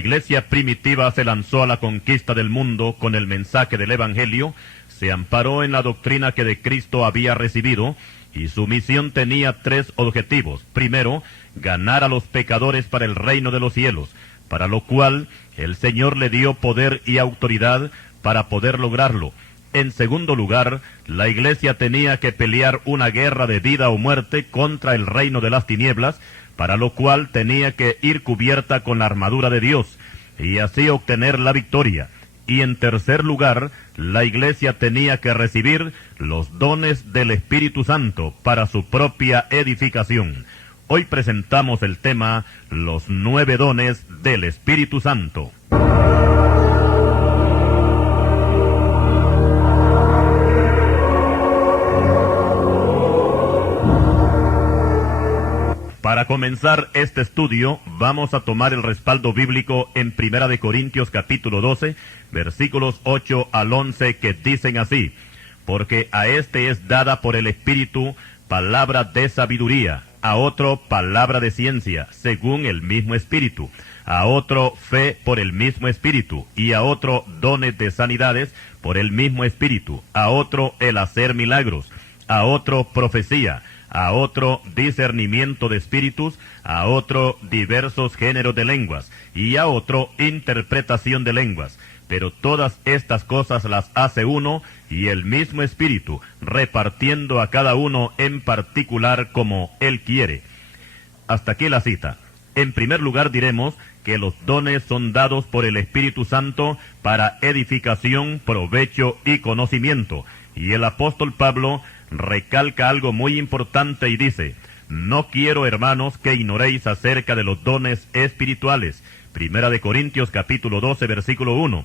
iglesia primitiva se lanzó a la conquista del mundo con el mensaje del Evangelio, se amparó en la doctrina que de Cristo había recibido, y su misión tenía 3 objetivos. Primero, ganar a los pecadores para el reino de los cielos, para lo cual el Señor le dio poder y autoridad para poder lograrlo. En segundo lugar, la iglesia tenía que pelear una guerra de vida o muerte contra el reino de las tinieblas, para lo cual tenía que ir cubierta con la armadura de Dios, y así obtener la victoria. Y en tercer lugar, la iglesia tenía que recibir los dones del Espíritu Santo para su propia edificación. Hoy presentamos el tema, los 9 dones del Espíritu Santo. Para comenzar este estudio, vamos a tomar el respaldo bíblico en 1 Corintios capítulo 12, versículos 8 al 11, que dicen así: porque a este es dada por el Espíritu palabra de sabiduría, a otro palabra de ciencia, según el mismo Espíritu, a otro fe por el mismo Espíritu, y a otro dones de sanidades por el mismo Espíritu, a otro el hacer milagros, a otro profecía, a otro discernimiento de espíritus, a otro diversos géneros de lenguas, y a otro interpretación de lenguas. Pero todas estas cosas las hace uno y el mismo Espíritu, repartiendo a cada uno en particular como Él quiere. Hasta aquí la cita. En primer lugar diremos que los dones son dados por el Espíritu Santo para edificación, provecho y conocimiento. Y el apóstol Pablo recalca algo muy importante y dice: no quiero, hermanos, que ignoréis acerca de los dones espirituales. 1 Corintios capítulo 12, versículo 1.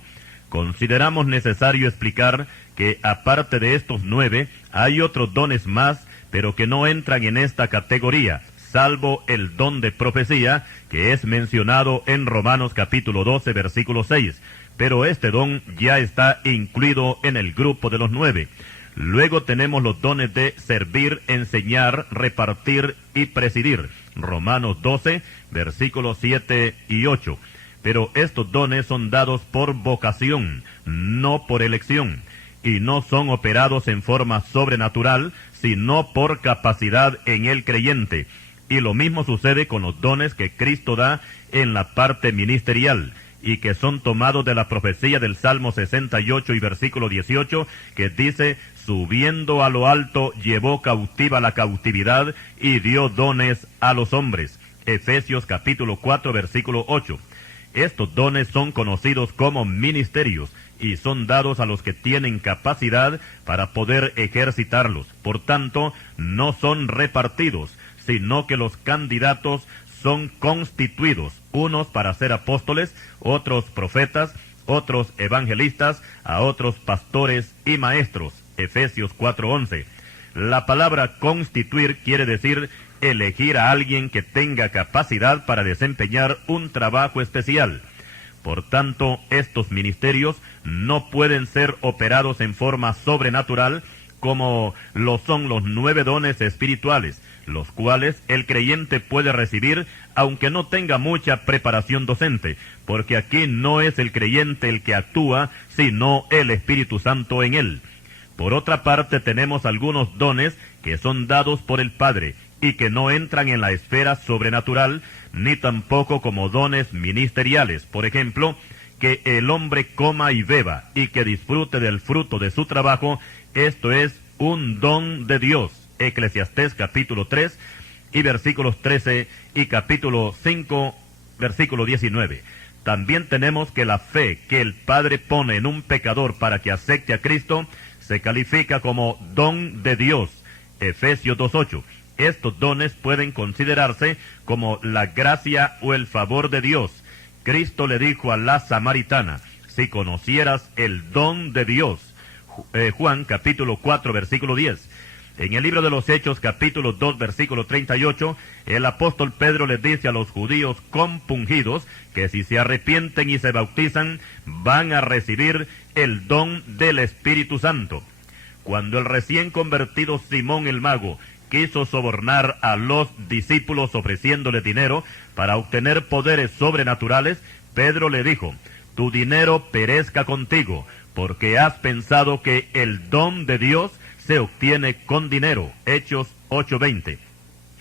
Consideramos necesario explicar que aparte de estos 9, hay otros dones más, pero que no entran en esta categoría, salvo el don de profecía, que es mencionado en Romanos capítulo 12, versículo 6. Pero este don ya está incluido en el grupo de los 9. Luego tenemos los dones de servir, enseñar, repartir y presidir. Romanos 12, versículos 7 y 8. Pero estos dones son dados por vocación, no por elección, y no son operados en forma sobrenatural, sino por capacidad en el creyente. Y lo mismo sucede con los dones que Cristo da en la parte ministerial, y que son tomados de la profecía del Salmo 68 y versículo 18, que dice: subiendo a lo alto, llevó cautiva la cautividad y dio dones a los hombres. Efesios capítulo 4, versículo 8. Estos dones son conocidos como ministerios y son dados a los que tienen capacidad para poder ejercitarlos. Por tanto, no son repartidos, sino que los candidatos son constituidos, unos para ser apóstoles, otros profetas, otros evangelistas, a otros pastores y maestros. Efesios 4:11. La palabra constituir quiere decir elegir a alguien que tenga capacidad para desempeñar un trabajo especial. Por tanto, estos ministerios no pueden ser operados en forma sobrenatural como lo son los 9 dones espirituales, los cuales el creyente puede recibir aunque no tenga mucha preparación docente, porque aquí no es el creyente el que actúa, sino el Espíritu Santo en él. Por otra parte, tenemos algunos dones que son dados por el Padre y que no entran en la esfera sobrenatural, ni tampoco como dones ministeriales. Por ejemplo, que el hombre coma y beba y que disfrute del fruto de su trabajo, esto es un don de Dios. Eclesiastés capítulo 3 y versículos 13 y capítulo 5, versículo 19. También tenemos que la fe que el Padre pone en un pecador para que acepte a Cristo se califica como don de Dios. Efesios 2:8. Estos dones pueden considerarse como la gracia o el favor de Dios. Cristo le dijo a la samaritana: si conocieras el don de Dios. Juan capítulo 4, versículo 10. En el libro de los Hechos, capítulo 2, versículo 38, el apóstol Pedro les dice a los judíos compungidos que si se arrepienten y se bautizan, van a recibir el don del Espíritu Santo. Cuando el recién convertido Simón el mago quiso sobornar a los discípulos ofreciéndoles dinero para obtener poderes sobrenaturales, Pedro le dijo: tu dinero perezca contigo, porque has pensado que el don de Dios se obtiene con dinero. Hechos 8:20.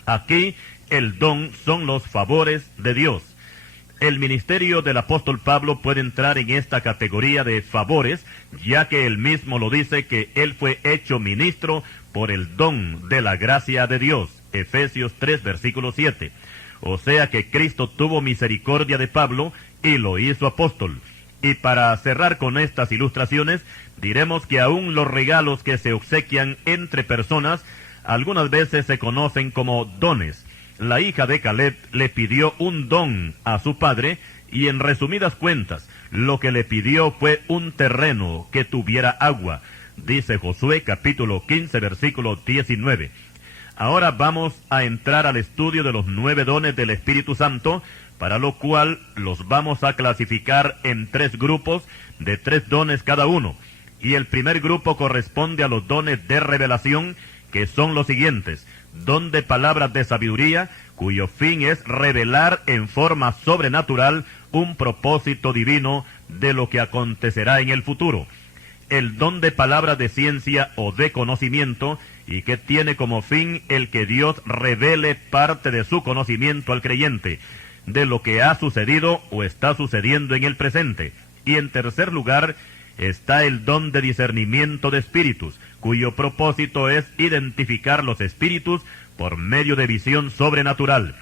Aquí el don son los favores de Dios. El ministerio del apóstol Pablo puede entrar en esta categoría de favores, ya que él mismo lo dice, que él fue hecho ministro por el don de la gracia de Dios. Efesios 3, versículo 7. O sea que Cristo tuvo misericordia de Pablo y lo hizo apóstol. Y para cerrar con estas ilustraciones, diremos que aún los regalos que se obsequian entre personas algunas veces se conocen como dones. La hija de Caleb le pidió un don a su padre, y en resumidas cuentas, lo que le pidió fue un terreno que tuviera agua. Dice Josué capítulo 15, versículo 19. Ahora vamos a entrar al estudio de los 9 dones del Espíritu Santo, para lo cual los vamos a clasificar en 3 grupos de 3 dones cada uno. Y el primer grupo corresponde a los dones de revelación, que son los siguientes: don de palabras de sabiduría, cuyo fin es revelar en forma sobrenatural un propósito divino de lo que acontecerá en el futuro. El don de palabras de ciencia o de conocimiento, y que tiene como fin el que Dios revele parte de su conocimiento al creyente, de lo que ha sucedido o está sucediendo en el presente. Y en tercer lugar está el don de discernimiento de espíritus, cuyo propósito es identificar los espíritus por medio de visión sobrenatural.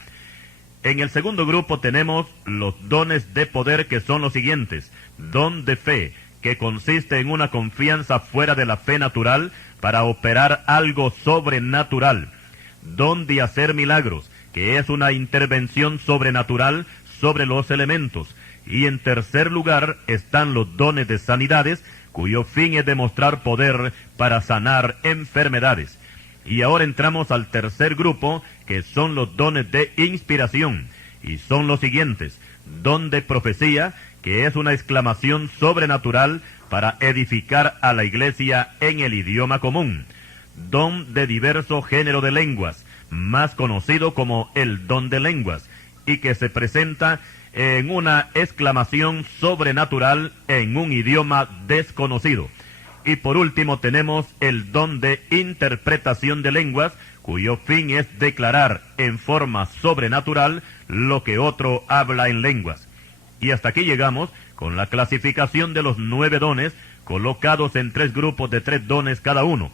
En el segundo grupo tenemos los dones de poder, que son los siguientes: don de fe, que consiste en una confianza fuera de la fe natural para operar algo sobrenatural; don de hacer milagros, que es una intervención sobrenatural sobre los elementos; y en tercer lugar están los dones de sanidades, cuyo fin es demostrar poder para sanar enfermedades. Y ahora entramos al tercer grupo, que son los dones de inspiración, y son los siguientes: don de profecía, que es una exclamación sobrenatural para edificar a la iglesia en el idioma común; don de diverso género de lenguas, más conocido como el don de lenguas, y que se presenta en una exclamación sobrenatural en un idioma desconocido. Y por último tenemos el don de interpretación de lenguas, cuyo fin es declarar en forma sobrenatural lo que otro habla en lenguas. Y hasta aquí llegamos con la clasificación de los 9 dones, colocados en 3 grupos de 3 dones cada uno.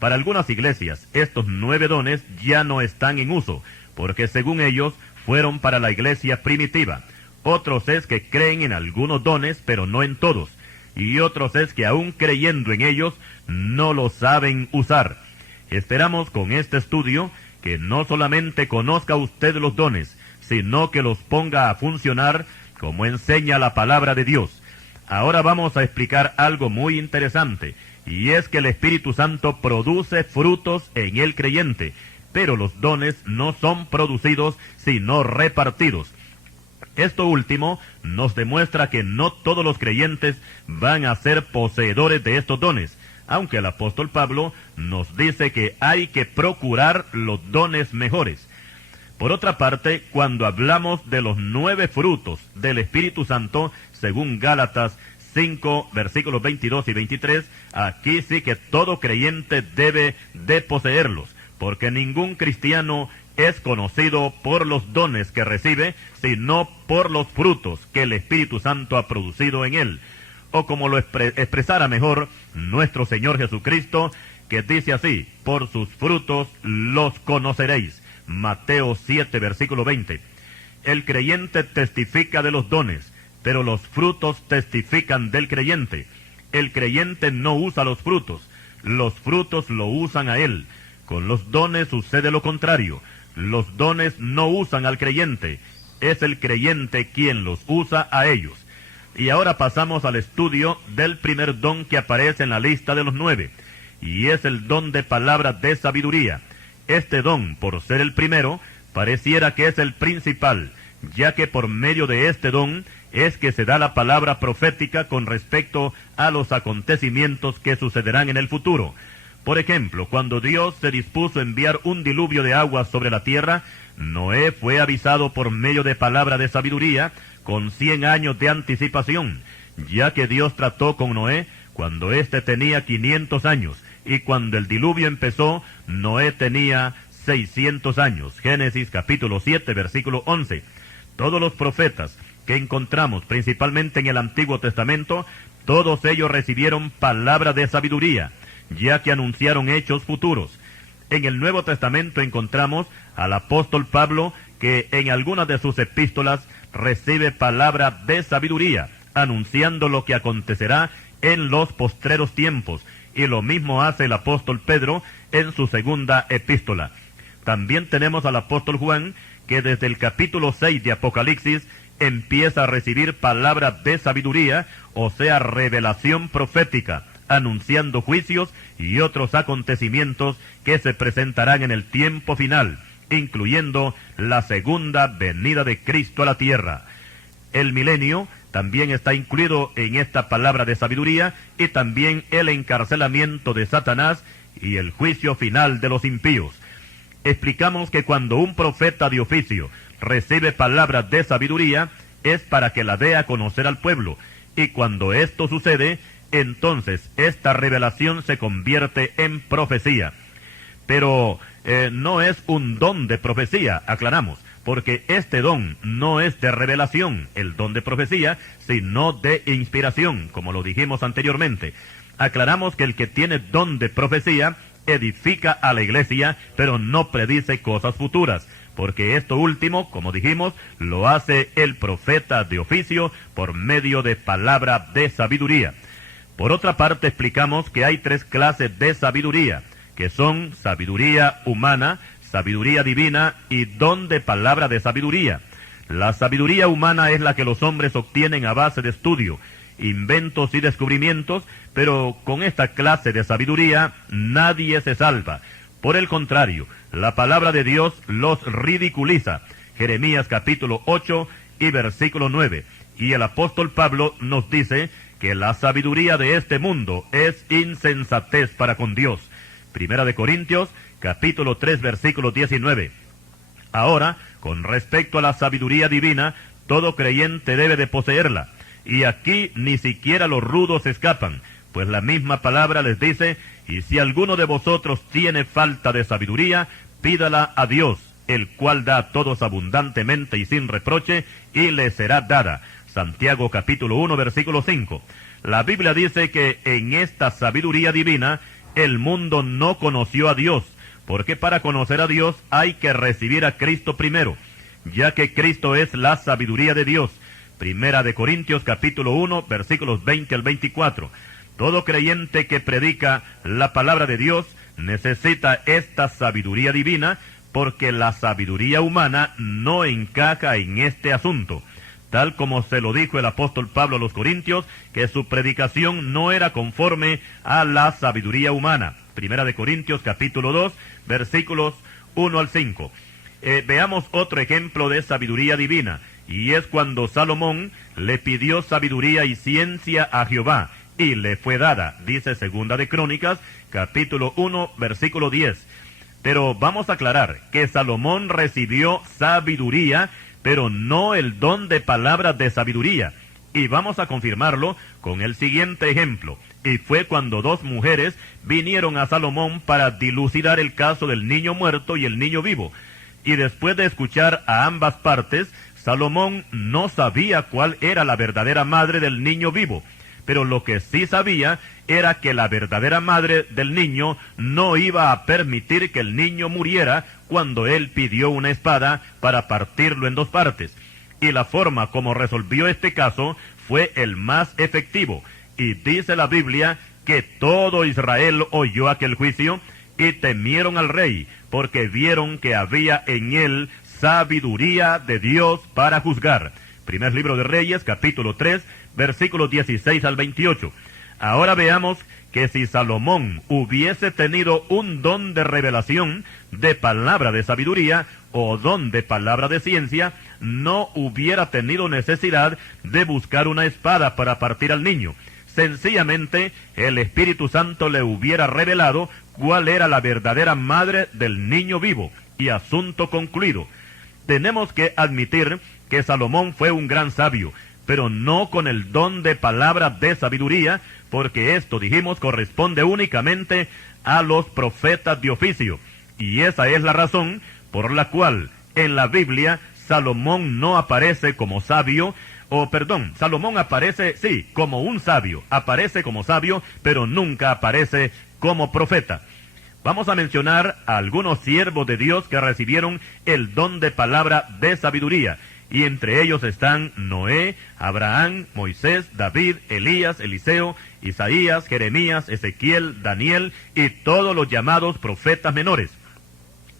Para algunas iglesias, estos 9 dones ya no están en uso, porque según ellos fueron para la iglesia primitiva. Otros es que creen en algunos dones, pero no en todos. Y otros es que aún creyendo en ellos, no los saben usar. Esperamos con este estudio que no solamente conozca usted los dones, sino que los ponga a funcionar como enseña la palabra de Dios. Ahora vamos a explicar algo muy interesante, y es que el Espíritu Santo produce frutos en el creyente, pero los dones no son producidos, sino repartidos. Esto último nos demuestra que no todos los creyentes van a ser poseedores de estos dones, aunque el apóstol Pablo nos dice que hay que procurar los dones mejores. Por otra parte, cuando hablamos de los 9 frutos del Espíritu Santo, según Gálatas 5, versículos 22 y 23, aquí sí que todo creyente debe de poseerlos, porque ningún cristiano es conocido por los dones que recibe, sino por los frutos que el Espíritu Santo ha producido en él. O como lo expresara mejor nuestro Señor Jesucristo, que dice así: por sus frutos los conoceréis. Mateo 7, versículo 20. El creyente testifica de los dones, pero los frutos testifican del creyente. El creyente no usa los frutos lo usan a él. Con los dones sucede lo contrario. Los dones no usan al creyente, es el creyente quien los usa a ellos. Y ahora pasamos al estudio del primer don que aparece en la lista de los 9, y es el don de palabras de sabiduría. Este don, por ser el primero, pareciera que es el principal, ya que por medio de este don es que se da la palabra profética con respecto a los acontecimientos que sucederán en el futuro. Por ejemplo, cuando Dios se dispuso a enviar un diluvio de agua sobre la tierra, Noé fue avisado por medio de palabra de sabiduría, con 100 años de anticipación, ya que Dios trató con Noé cuando éste tenía 500 años, y cuando el diluvio empezó, Noé tenía 600 años. Génesis capítulo 7, versículo 11. Todos los profetas que encontramos, principalmente en el Antiguo Testamento, todos ellos recibieron palabra de sabiduría, ya que anunciaron hechos futuros. En el Nuevo Testamento encontramos al apóstol Pablo, que en algunas de sus epístolas recibe palabra de sabiduría, anunciando lo que acontecerá en los postreros tiempos, y lo mismo hace el apóstol Pedro en su segunda epístola. También tenemos al apóstol Juan, que desde el capítulo 6 de Apocalipsis empieza a recibir palabra de sabiduría, o sea, revelación profética, anunciando juicios y otros acontecimientos que se presentarán en el tiempo final, incluyendo la segunda venida de Cristo a la tierra. El milenio también está incluido en esta palabra de sabiduría, y también el encarcelamiento de Satanás y el juicio final de los impíos. Explicamos que cuando un profeta de oficio recibe palabras de sabiduría, es para que la dé a conocer al pueblo, y cuando esto sucede, entonces esta revelación se convierte en profecía. Pero no es un don de profecía, aclaramos, porque este don no es de revelación, el don de profecía, sino de inspiración, como lo dijimos anteriormente. Aclaramos que el que tiene don de profecía edifica a la iglesia, pero no predice cosas futuras, porque esto último, como dijimos, lo hace el profeta de oficio por medio de palabra de sabiduría. Por otra parte, explicamos que hay 3 clases de sabiduría, que son sabiduría humana, sabiduría divina y don de palabra de sabiduría. La sabiduría humana es la que los hombres obtienen a base de estudio, inventos y descubrimientos, pero con esta clase de sabiduría nadie se salva. Por el contrario, la palabra de Dios los ridiculiza. Jeremías capítulo 8 y versículo 9. Y el apóstol Pablo nos dice que la sabiduría de este mundo es insensatez para con Dios. Primera de Corintios capítulo 3 versículo 19. Ahora, con respecto a la sabiduría divina, todo creyente debe de poseerla. Y aquí ni siquiera los rudos escapan, pues la misma palabra les dice: y si alguno de vosotros tiene falta de sabiduría, pídala a Dios, el cual da a todos abundantemente y sin reproche, y le será dada. Santiago capítulo 1 versículo 5. La Biblia dice que en esta sabiduría divina el mundo no conoció a Dios, porque para conocer a Dios hay que recibir a Cristo primero, ya que Cristo es la sabiduría de Dios. Primera de Corintios capítulo 1 versículos 20 al 24. Todo creyente que predica la palabra de Dios necesita esta sabiduría divina, porque la sabiduría humana no encaja en este asunto. Tal como se lo dijo el apóstol Pablo a los Corintios, que su predicación no era conforme a la sabiduría humana. Primera de Corintios capítulo 2, versículos 1 al 5. Veamos otro ejemplo de sabiduría divina, y es cuando Salomón le pidió sabiduría y ciencia a Jehová, y le fue dada, dice Segunda de Crónicas, capítulo 1, versículo 10. Pero vamos a aclarar que Salomón recibió sabiduría, pero no el don de palabras de sabiduría. Y vamos a confirmarlo con el siguiente ejemplo. Y fue cuando 2 mujeres vinieron a Salomón para dilucidar el caso del niño muerto y el niño vivo. Y después de escuchar a ambas partes, Salomón no sabía cuál era la verdadera madre del niño vivo, pero lo que sí sabía era que la verdadera madre del niño no iba a permitir que el niño muriera cuando él pidió una espada para partirlo en 2 partes. Y la forma como resolvió este caso fue el más efectivo. Y dice la Biblia que todo Israel oyó aquel juicio y temieron al rey, porque vieron que había en él sabiduría de Dios para juzgar. Primer libro de Reyes, capítulo 3, versículos 16 al 28. Ahora veamos que si Salomón hubiese tenido un don de revelación, de palabra de sabiduría, o don de palabra de ciencia, no hubiera tenido necesidad de buscar una espada para partir al niño. sencillamente el Espíritu Santo le hubiera revelado cuál era la verdadera madre del niño vivo, y asunto concluido. Tenemos que admitir que Salomón fue un gran sabio, pero no con el don de palabra de sabiduría, porque esto, dijimos, corresponde únicamente a los profetas de oficio. Y esa es la razón por la cual en la Biblia Salomón no aparece como sabio, Salomón aparece, sí, como un sabio, aparece como sabio, pero nunca aparece como profeta. Vamos a mencionar a algunos siervos de Dios que recibieron el don de palabra de sabiduría, y entre ellos están Noé, Abraham, Moisés, David, Elías, Eliseo, Isaías, Jeremías, Ezequiel, Daniel y todos los llamados profetas menores.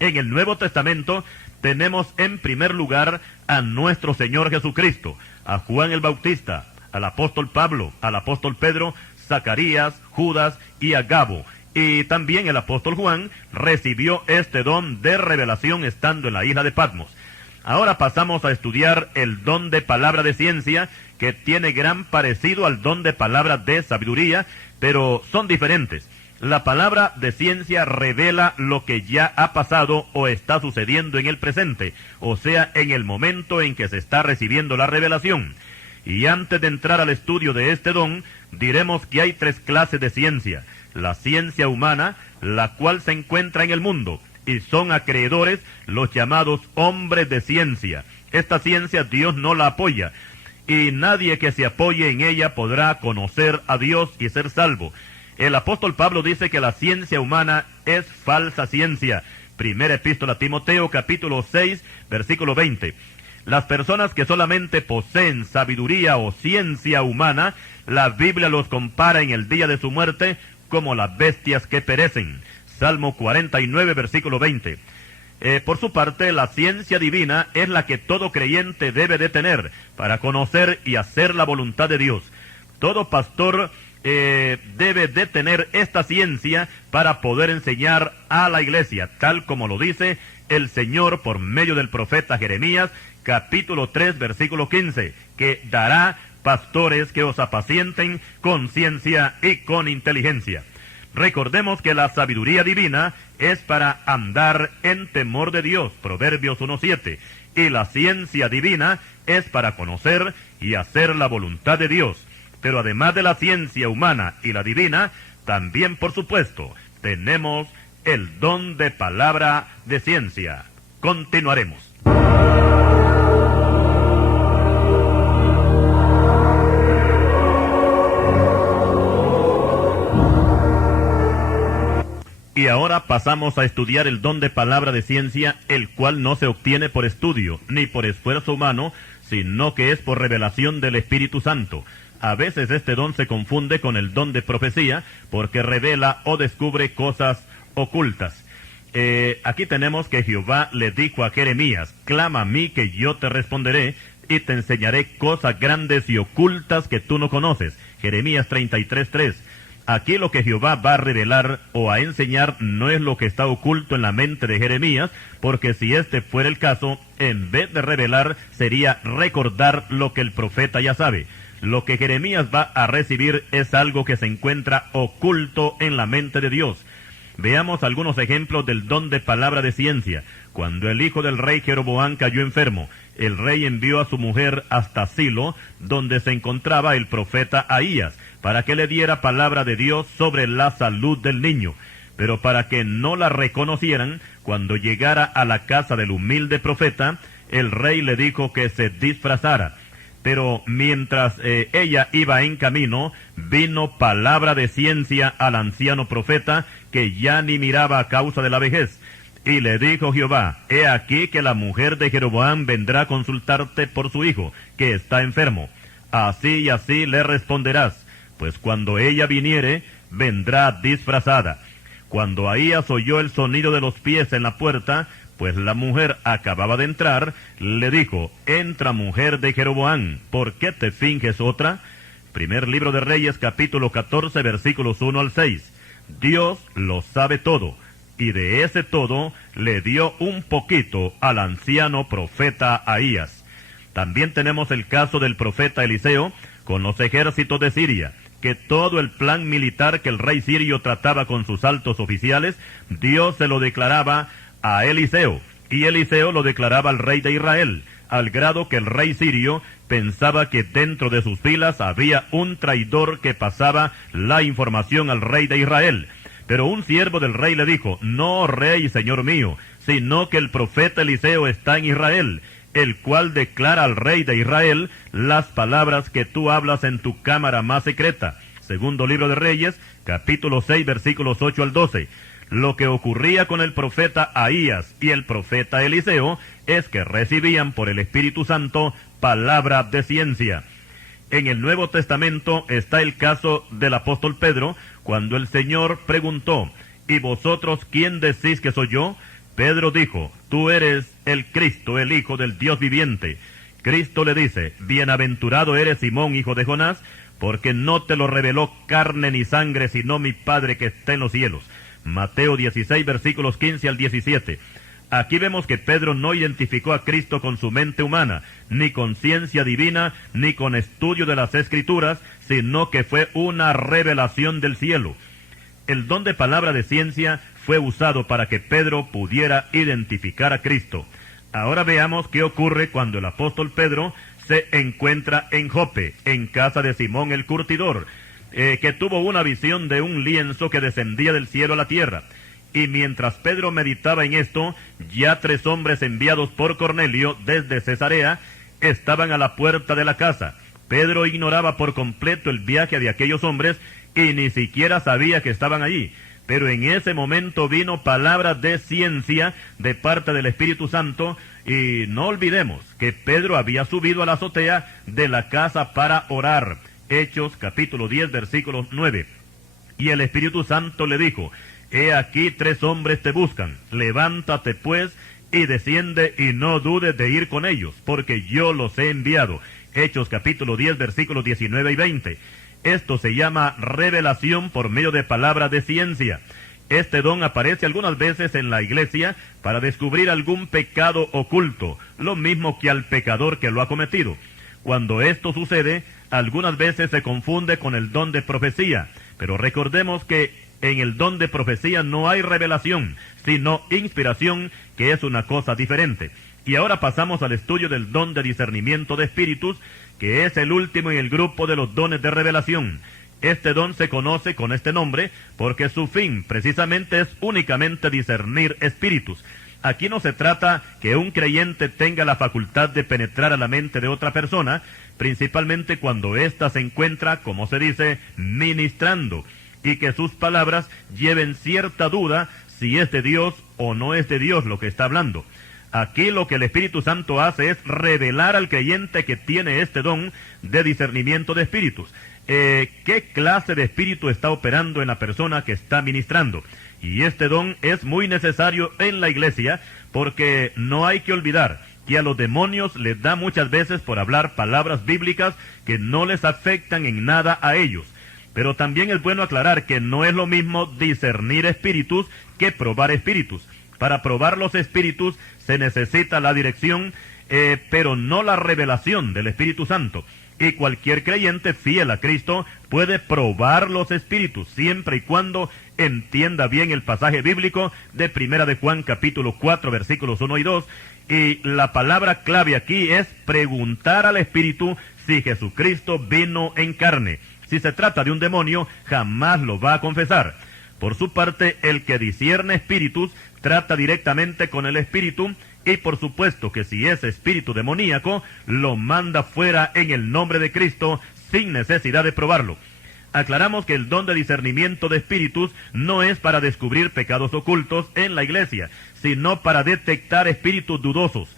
En el Nuevo Testamento tenemos en primer lugar a nuestro Señor Jesucristo, a Juan el Bautista, al apóstol Pablo, al apóstol Pedro, Zacarías, Judas y Agabo. Y también el apóstol Juan recibió este don de revelación estando en la isla de Patmos. Ahora pasamos a estudiar el don de palabra de ciencia, que tiene gran parecido al don de palabra de sabiduría, pero son diferentes. La palabra de ciencia revela lo que ya ha pasado o está sucediendo en el presente, o sea, en el momento en que se está recibiendo la revelación. Y antes de entrar al estudio de este don, diremos que hay tres clases de ciencia. La ciencia humana, la cual se encuentra en el mundo, y son acreedores los llamados hombres de ciencia. Esta ciencia Dios no la apoya, y nadie que se apoye en ella podrá conocer a Dios y ser salvo. El apóstol Pablo dice que la ciencia humana es falsa ciencia. Primera epístola a Timoteo, capítulo 6, versículo 20. Las personas que solamente poseen sabiduría o ciencia humana, la Biblia los compara en el día de su muerte como las bestias que perecen. Salmo 49, versículo 20. Por su parte, la ciencia divina es la que todo creyente debe de tener para conocer y hacer la voluntad de Dios. Todo pastor debe de tener esta ciencia para poder enseñar a la iglesia, tal como lo dice el Señor por medio del profeta Jeremías, capítulo 3, versículo 15, que dará pastores que os apacienten con ciencia y con inteligencia. Recordemos que la sabiduría divina es para andar en temor de Dios, Proverbios 1:7, y la ciencia divina es para conocer y hacer la voluntad de Dios. Pero además de la ciencia humana y la divina, también, por supuesto, tenemos el don de palabra de ciencia. Continuaremos. Y ahora pasamos a estudiar el don de palabra de ciencia, el cual no se obtiene por estudio, ni por esfuerzo humano, sino que es por revelación del Espíritu Santo. A veces este don se confunde con el don de profecía, porque revela o descubre cosas ocultas. Aquí tenemos que Jehová le dijo a Jeremías: clama a mí que yo te responderé, y te enseñaré cosas grandes y ocultas que tú no conoces. Jeremías 33:3. Aquí lo que Jehová va a revelar o a enseñar no es lo que está oculto en la mente de Jeremías, porque si este fuera el caso, en vez de revelar, sería recordar lo que el profeta ya sabe. Lo que Jeremías va a recibir es algo que se encuentra oculto en la mente de Dios. Veamos algunos ejemplos del don de palabra de ciencia. Cuando el hijo del rey Jeroboam cayó enfermo, el rey envió a su mujer hasta Silo, donde se encontraba el profeta Ahías, para que le diera palabra de Dios sobre la salud del niño. Pero para que no la reconocieran, cuando llegara a la casa del humilde profeta, el rey le dijo que se disfrazara. Pero mientras ella iba en camino, vino palabra de ciencia al anciano profeta, que ya ni miraba a causa de la vejez. Y le dijo Jehová: he aquí que la mujer de Jeroboam vendrá a consultarte por su hijo, que está enfermo. Así y así le responderás, pues cuando ella viniere, vendrá disfrazada. Cuando Ahías oyó el sonido de los pies en la puerta, pues la mujer acababa de entrar, le dijo: entra, mujer de Jeroboam, ¿por qué te finges otra? Primer libro de Reyes, capítulo 14, versículos 1 al 6. Dios lo sabe todo, y de ese todo le dio un poquito al anciano profeta Ahías. También tenemos el caso del profeta Eliseo con los ejércitos de Siria, que todo el plan militar que el rey sirio trataba con sus altos oficiales, Dios se lo declaraba a Eliseo, y Eliseo lo declaraba al rey de Israel, al grado que el rey sirio pensaba que dentro de sus filas había un traidor que pasaba la información al rey de Israel. Pero un siervo del rey le dijo: no, rey, señor mío, sino que el profeta Eliseo está en Israel, el cual declara al rey de Israel las palabras que tú hablas en tu cámara más secreta. Segundo libro de Reyes, capítulo 6, versículos 8 al 12. Lo que ocurría con el profeta Ahías y el profeta Eliseo es que recibían por el Espíritu Santo palabra de ciencia. En el Nuevo Testamento está el caso del apóstol Pedro, cuando el Señor preguntó: ¿y vosotros quién decís que soy yo? Pedro dijo: tú eres el Cristo, el Hijo del Dios viviente. Cristo le dice: bienaventurado eres Simón, hijo de Jonás, porque no te lo reveló carne ni sangre, sino mi Padre que está en los cielos. Mateo 16, versículos 15 al 17. Aquí vemos que Pedro no identificó a Cristo con su mente humana, ni con ciencia divina, ni con estudio de las Escrituras, sino que fue una revelación del cielo. El don de palabra de ciencia fue usado para que Pedro pudiera identificar a Cristo. Ahora veamos qué ocurre cuando el apóstol Pedro se encuentra en Jope, en casa de Simón el curtidor, que tuvo una visión de un lienzo que descendía del cielo a la tierra. Y mientras Pedro meditaba en esto, ya 3 hombres enviados por Cornelio desde Cesarea estaban a la puerta de la casa. Pedro ignoraba por completo el viaje de aquellos hombres y ni siquiera sabía que estaban allí. Pero en ese momento vino palabra de ciencia de parte del Espíritu Santo, y no olvidemos que Pedro había subido a la azotea de la casa para orar. Hechos capítulo 10, versículo 9. Y el Espíritu Santo le dijo: he aquí 3 hombres te buscan, levántate pues y desciende y no dudes de ir con ellos, porque yo los he enviado. Hechos capítulo 10, versículos 19 y 20. Esto se llama revelación por medio de palabra de ciencia. Este don aparece algunas veces en la iglesia para descubrir algún pecado oculto, lo mismo que al pecador que lo ha cometido. Cuando esto sucede, algunas veces se confunde con el don de profecía, pero recordemos que en el don de profecía no hay revelación, sino inspiración, que es una cosa diferente. Y ahora pasamos al estudio del don de discernimiento de espíritus, que es el último en el grupo de los dones de revelación. Este don se conoce con este nombre porque su fin precisamente es únicamente discernir espíritus. Aquí no se trata que un creyente tenga la facultad de penetrar a la mente de otra persona, principalmente cuando ésta se encuentra, como se dice, ministrando, y que sus palabras lleven cierta duda si es de Dios o no es de Dios lo que está hablando. Aquí lo que el Espíritu Santo hace es revelar al creyente que tiene este don de discernimiento de espíritus. ¿Qué clase de espíritu está operando en la persona que está ministrando? Y este don es muy necesario en la iglesia, porque no hay que olvidar que a los demonios les da muchas veces por hablar palabras bíblicas que no les afectan en nada a ellos. Pero también es bueno aclarar que no es lo mismo discernir espíritus que probar espíritus. Para probar los espíritus se necesita la dirección, pero no la revelación del Espíritu Santo. Y cualquier creyente fiel a Cristo puede probar los espíritus, siempre y cuando entienda bien el pasaje bíblico de 1 de Juan capítulo 4, versículos 1 y 2. Y la palabra clave aquí es preguntar al espíritu si Jesucristo vino en carne. Si se trata de un demonio, jamás lo va a confesar. Por su parte, el que discierne espíritus trata directamente con el espíritu, y por supuesto que si es espíritu demoníaco, lo manda fuera en el nombre de Cristo sin necesidad de probarlo. Aclaramos que el don de discernimiento de espíritus no es para descubrir pecados ocultos en la iglesia, sino para detectar espíritus dudosos.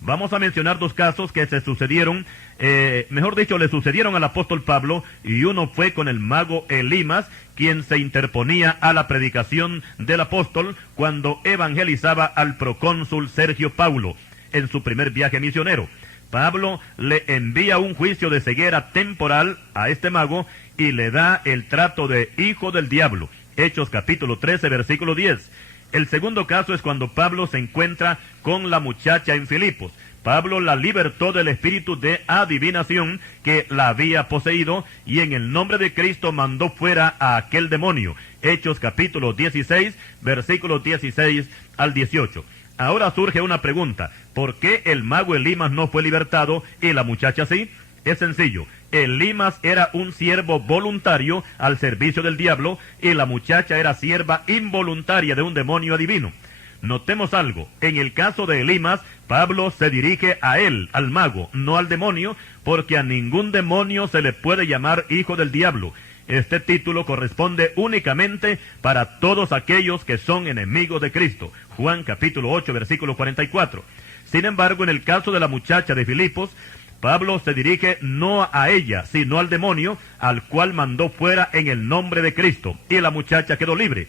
Vamos a mencionar 2 casos que se sucedieron, le sucedieron al apóstol Pablo, y uno fue con el mago Elimas, quien se interponía a la predicación del apóstol cuando evangelizaba al procónsul Sergio Paulo en su primer viaje misionero. Pablo le envía un juicio de ceguera temporal a este mago y le da el trato de hijo del diablo. Hechos capítulo 13, versículo 10. El segundo caso es cuando Pablo se encuentra con la muchacha en Filipos. Pablo la libertó del espíritu de adivinación que la había poseído y en el nombre de Cristo mandó fuera a aquel demonio. Hechos capítulo 16, versículos 16 al 18. Ahora surge una pregunta: ¿por qué el mago Elimas no fue libertado y la muchacha sí? Es sencillo. Elimas era un siervo voluntario al servicio del diablo y la muchacha era sierva involuntaria de un demonio adivino. Notemos algo: en el caso de Elimas, Pablo se dirige a él, al mago, no al demonio, porque a ningún demonio se le puede llamar hijo del diablo. Este título corresponde únicamente para todos aquellos que son enemigos de Cristo. Juan capítulo 8, versículo 44. Sin embargo, en el caso de la muchacha de Filipos, Pablo se dirige no a ella, sino al demonio, al cual mandó fuera en el nombre de Cristo, y la muchacha quedó libre.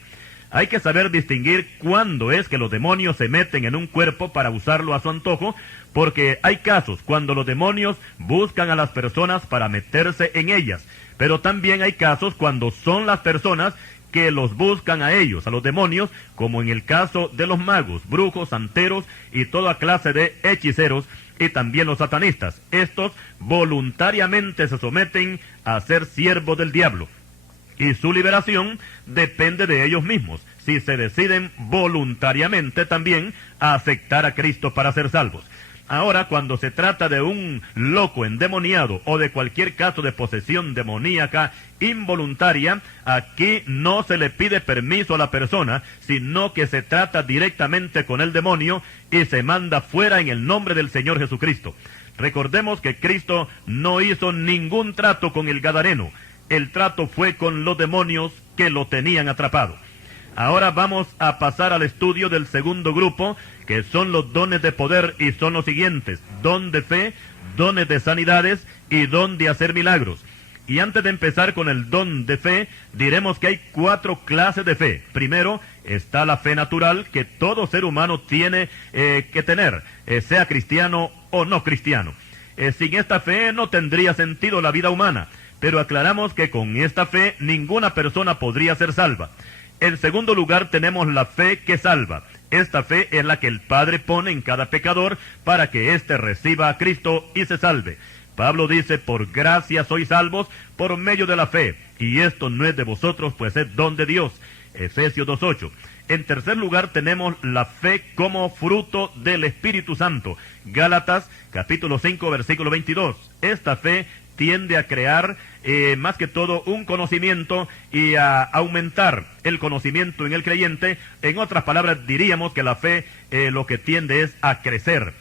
Hay que saber distinguir cuándo es que los demonios se meten en un cuerpo para usarlo a su antojo, porque hay casos cuando los demonios buscan a las personas para meterse en ellas, pero también hay casos cuando son las personas que los buscan a ellos, a los demonios, como en el caso de los magos, brujos, santeros y toda clase de hechiceros, y también los satanistas. Estos voluntariamente se someten a ser siervos del diablo, y su liberación depende de ellos mismos, si se deciden voluntariamente también a aceptar a Cristo para ser salvos. Ahora, cuando se trata de un loco endemoniado o de cualquier caso de posesión demoníaca involuntaria, aquí no se le pide permiso a la persona, sino que se trata directamente con el demonio y se manda fuera en el nombre del Señor Jesucristo. Recordemos que Cristo no hizo ningún trato con el Gadareno. El trato fue con los demonios que lo tenían atrapado. Ahora vamos a pasar al estudio del segundo grupo, que son los dones de poder, y son los siguientes: don de fe, dones de sanidades y don de hacer milagros. Y antes de empezar con el don de fe, diremos que hay 4 clases de fe. Primero está la fe natural, que todo ser humano tiene que tener, sea cristiano o no cristiano. Sin esta fe no tendría sentido la vida humana, pero aclaramos que con esta fe ninguna persona podría ser salva. En segundo lugar tenemos la fe que salva. Esta fe es la que el Padre pone en cada pecador para que éste reciba a Cristo y se salve. Pablo dice: por gracia sois salvos por medio de la fe, y esto no es de vosotros, pues es don de Dios. Efesios 2:8. En tercer lugar tenemos la fe como fruto del Espíritu Santo. Gálatas capítulo 5, versículo 22. Esta fe tiende a crear más que todo un conocimiento y a aumentar el conocimiento en el creyente. En otras palabras, diríamos que la fe lo que tiende es a crecer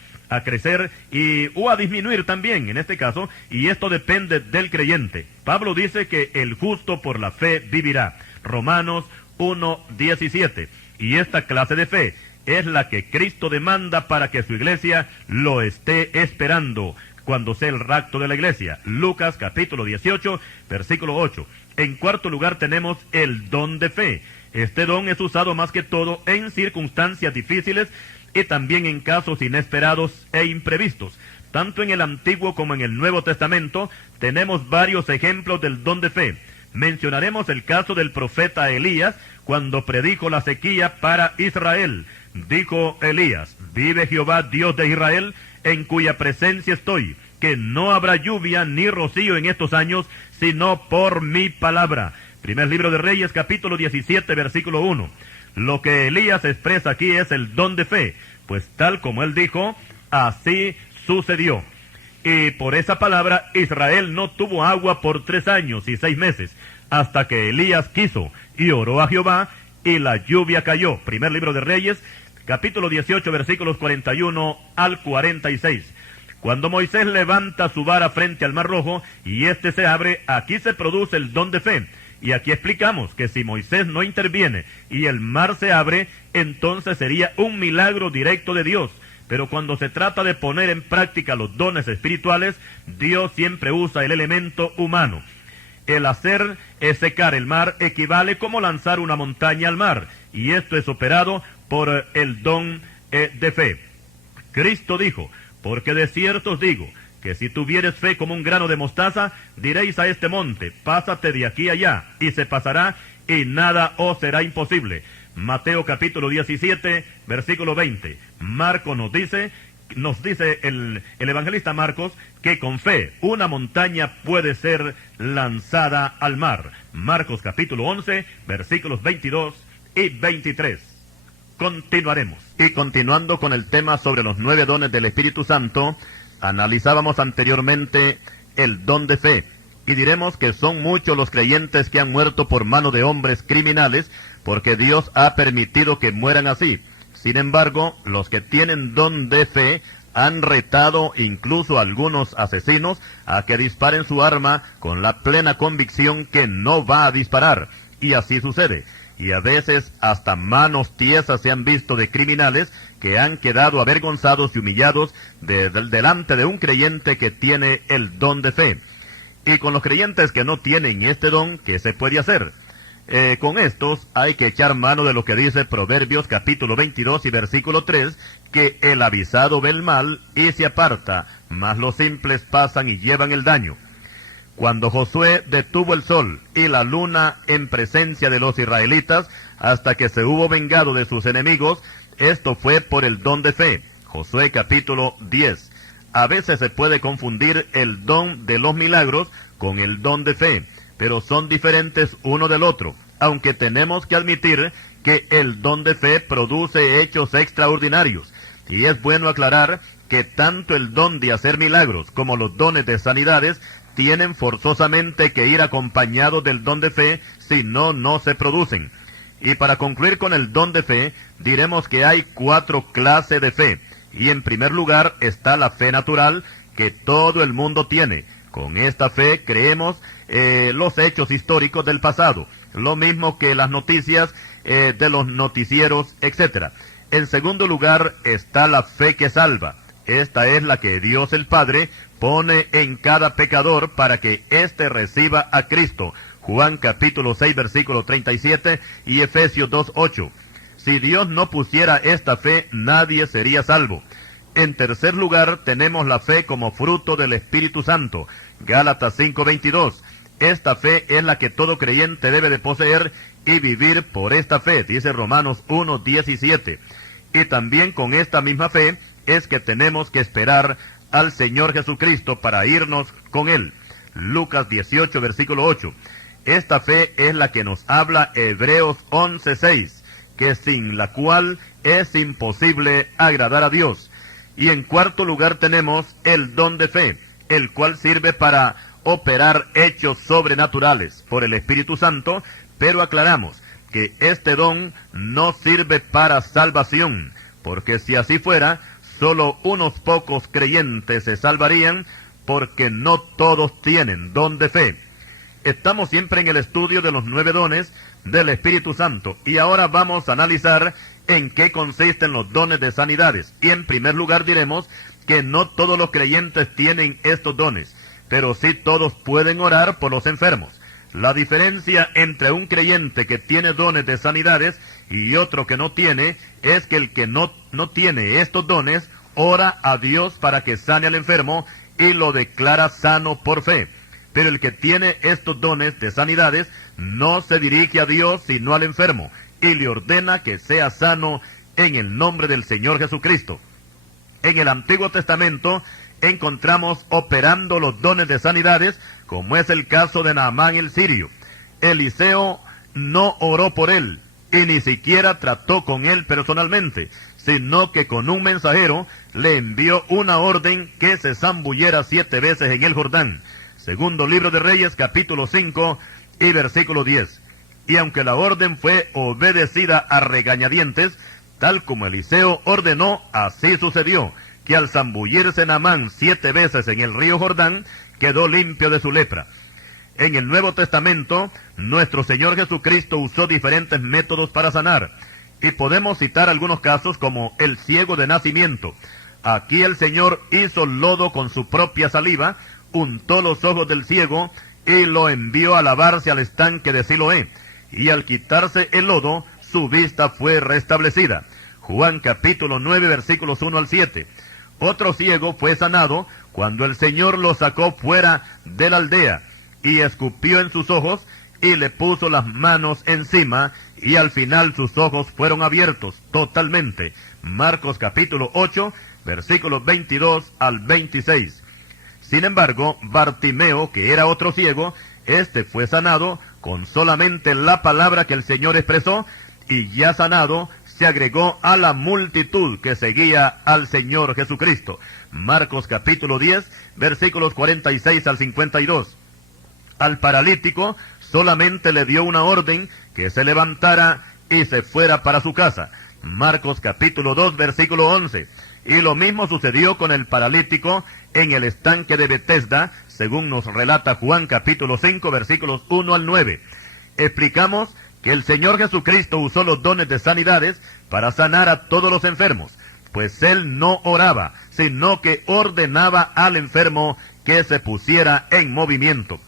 o a disminuir también en este caso, y esto depende del creyente. Pablo dice que el justo por la fe vivirá. Romanos 1:17. Y esta clase de fe es la que Cristo demanda para que su iglesia lo esté esperando cuando sea el rapto de la iglesia. Lucas capítulo 18, versículo 8. En cuarto lugar tenemos el don de fe. Este don es usado más que todo en circunstancias difíciles y también en casos inesperados e imprevistos. Tanto en el Antiguo como en el Nuevo Testamento tenemos varios ejemplos del don de fe. Mencionaremos el caso del profeta Elías cuando predijo la sequía para Israel. Dijo Elías: vive Jehová Dios de Israel, en cuya presencia estoy, que no habrá lluvia ni rocío en estos años, sino por mi palabra. Primer libro de Reyes, capítulo 17, versículo 1. Lo que Elías expresa aquí es el don de fe, pues tal como él dijo, así sucedió. Y por esa palabra, Israel no tuvo agua por 3 años y 6 meses, hasta que Elías quiso y oró a Jehová, y la lluvia cayó. Primer libro de Reyes, capítulo 18, versículos 41 al 46. Cuando Moisés levanta su vara frente al Mar Rojo, y éste se abre, aquí se produce el don de fe. Y aquí explicamos que si Moisés no interviene y el mar se abre, entonces sería un milagro directo de Dios. Pero cuando se trata de poner en práctica los dones espirituales, Dios siempre usa el elemento humano. El hacer secar el mar equivale como lanzar una montaña al mar, y esto es operado por el don de fe. Cristo dijo: porque de cierto os digo, que si tuvieres fe como un grano de mostaza, diréis a este monte: pásate de aquí allá, y se pasará, y nada os será imposible. Mateo capítulo 17, versículo 20. Marcos nos dice el evangelista Marcos, que con fe una montaña puede ser lanzada al mar. Marcos capítulo 11, versículos 22 y 23. Continuaremos. Y continuando con el tema sobre los 9 dones del Espíritu Santo, analizábamos anteriormente el don de fe. Y diremos que son muchos los creyentes que han muerto por mano de hombres criminales, porque Dios ha permitido que mueran así. Sin embargo, los que tienen don de fe han retado incluso a algunos asesinos a que disparen su arma con la plena convicción que no va a disparar. Y así sucede. Y a veces hasta manos tiesas se han visto de criminales que han quedado avergonzados y humillados delante de un creyente que tiene el don de fe. Y con los creyentes que no tienen este don, ¿qué se puede hacer? Con estos hay que echar mano de lo que dice Proverbios capítulo 22 y versículo 3, que el avisado ve el mal y se aparta, mas los simples pasan y llevan el daño. Cuando Josué detuvo el sol y la luna en presencia de los israelitas, hasta que se hubo vengado de sus enemigos, esto fue por el don de fe. Josué capítulo 10. A veces se puede confundir el don de los milagros con el don de fe, pero son diferentes uno del otro, aunque tenemos que admitir que el don de fe produce hechos extraordinarios. Y es bueno aclarar que tanto el don de hacer milagros como los dones de sanidades tienen forzosamente que ir acompañados del don de fe, si no, no se producen. Y para concluir con el don de fe, diremos que hay 4 clases de fe. Y en primer lugar está la fe natural, que todo el mundo tiene. Con esta fe creemos los hechos históricos del pasado, lo mismo que las noticias de los noticieros, etc. En segundo lugar está la fe que salva. Esta es la que Dios el Padre pone en cada pecador para que éste reciba a Cristo. Juan capítulo 6 versículo 37 y Efesios 2:8. Si Dios no pusiera esta fe, nadie sería salvo. En tercer lugar tenemos la fe como fruto del Espíritu Santo. Gálatas 5:22. Esta fe es la que todo creyente debe de poseer y vivir por esta fe, dice Romanos 1:17. Y también con esta misma fe es que tenemos que esperar al Señor Jesucristo para irnos con Él. Lucas 18, versículo 8. Esta fe es la que nos habla Hebreos 11:6, que sin la cual es imposible agradar a Dios. Y en cuarto lugar tenemos el don de fe, el cual sirve para operar hechos sobrenaturales por el Espíritu Santo, pero aclaramos que este don no sirve para salvación, porque si así fuera, solo unos pocos creyentes se salvarían, porque no todos tienen don de fe. Estamos siempre en el estudio de los 9 dones del Espíritu Santo, y ahora vamos a analizar en qué consisten los dones de sanidades. Y en primer lugar diremos que no todos los creyentes tienen estos dones, pero sí todos pueden orar por los enfermos. La diferencia entre un creyente que tiene dones de sanidades y otro que no tiene, es que el que no tiene estos dones, ora a Dios para que sane al enfermo y lo declara sano por fe. Pero el que tiene estos dones de sanidades, no se dirige a Dios sino al enfermo, y le ordena que sea sano en el nombre del Señor Jesucristo. En el Antiguo Testamento encontramos operando los dones de sanidades, como es el caso de Naamán el sirio. Eliseo no oró por él, y ni siquiera trató con él personalmente, sino que con un mensajero le envió una orden que se zambullera 7 veces en el Jordán. Segundo libro de Reyes, capítulo 5 y versículo 10. Y aunque la orden fue obedecida a regañadientes, tal como Eliseo ordenó, así sucedió, que al zambullirse Naamán 7 veces en el río Jordán, quedó limpio de su lepra. En el Nuevo Testamento, nuestro Señor Jesucristo usó diferentes métodos para sanar, y podemos citar algunos casos como el ciego de nacimiento. Aquí el Señor hizo lodo con su propia saliva, untó los ojos del ciego y lo envió a lavarse al estanque de Siloé, y al quitarse el lodo, su vista fue restablecida. Juan capítulo 9 versículos 1 al 7. Otro ciego fue sanado cuando el Señor lo sacó fuera de la aldea y escupió en sus ojos, y le puso las manos encima, y al final sus ojos fueron abiertos totalmente. Marcos capítulo 8, versículos 22 al 26. Sin embargo, Bartimeo, que era otro ciego, este fue sanado con solamente la palabra que el Señor expresó, y ya sanado, se agregó a la multitud que seguía al Señor Jesucristo. Marcos capítulo 10, versículos 46 al 52. Al paralítico solamente le dio una orden, que se levantara y se fuera para su casa. Marcos capítulo 2, versículo 11. Y lo mismo sucedió con el paralítico en el estanque de Betesda, según nos relata Juan capítulo 5, versículos 1 al 9. Explicamos que el Señor Jesucristo usó los dones de sanidades para sanar a todos los enfermos, pues Él no oraba, sino que ordenaba al enfermo que se pusiera en movimiento.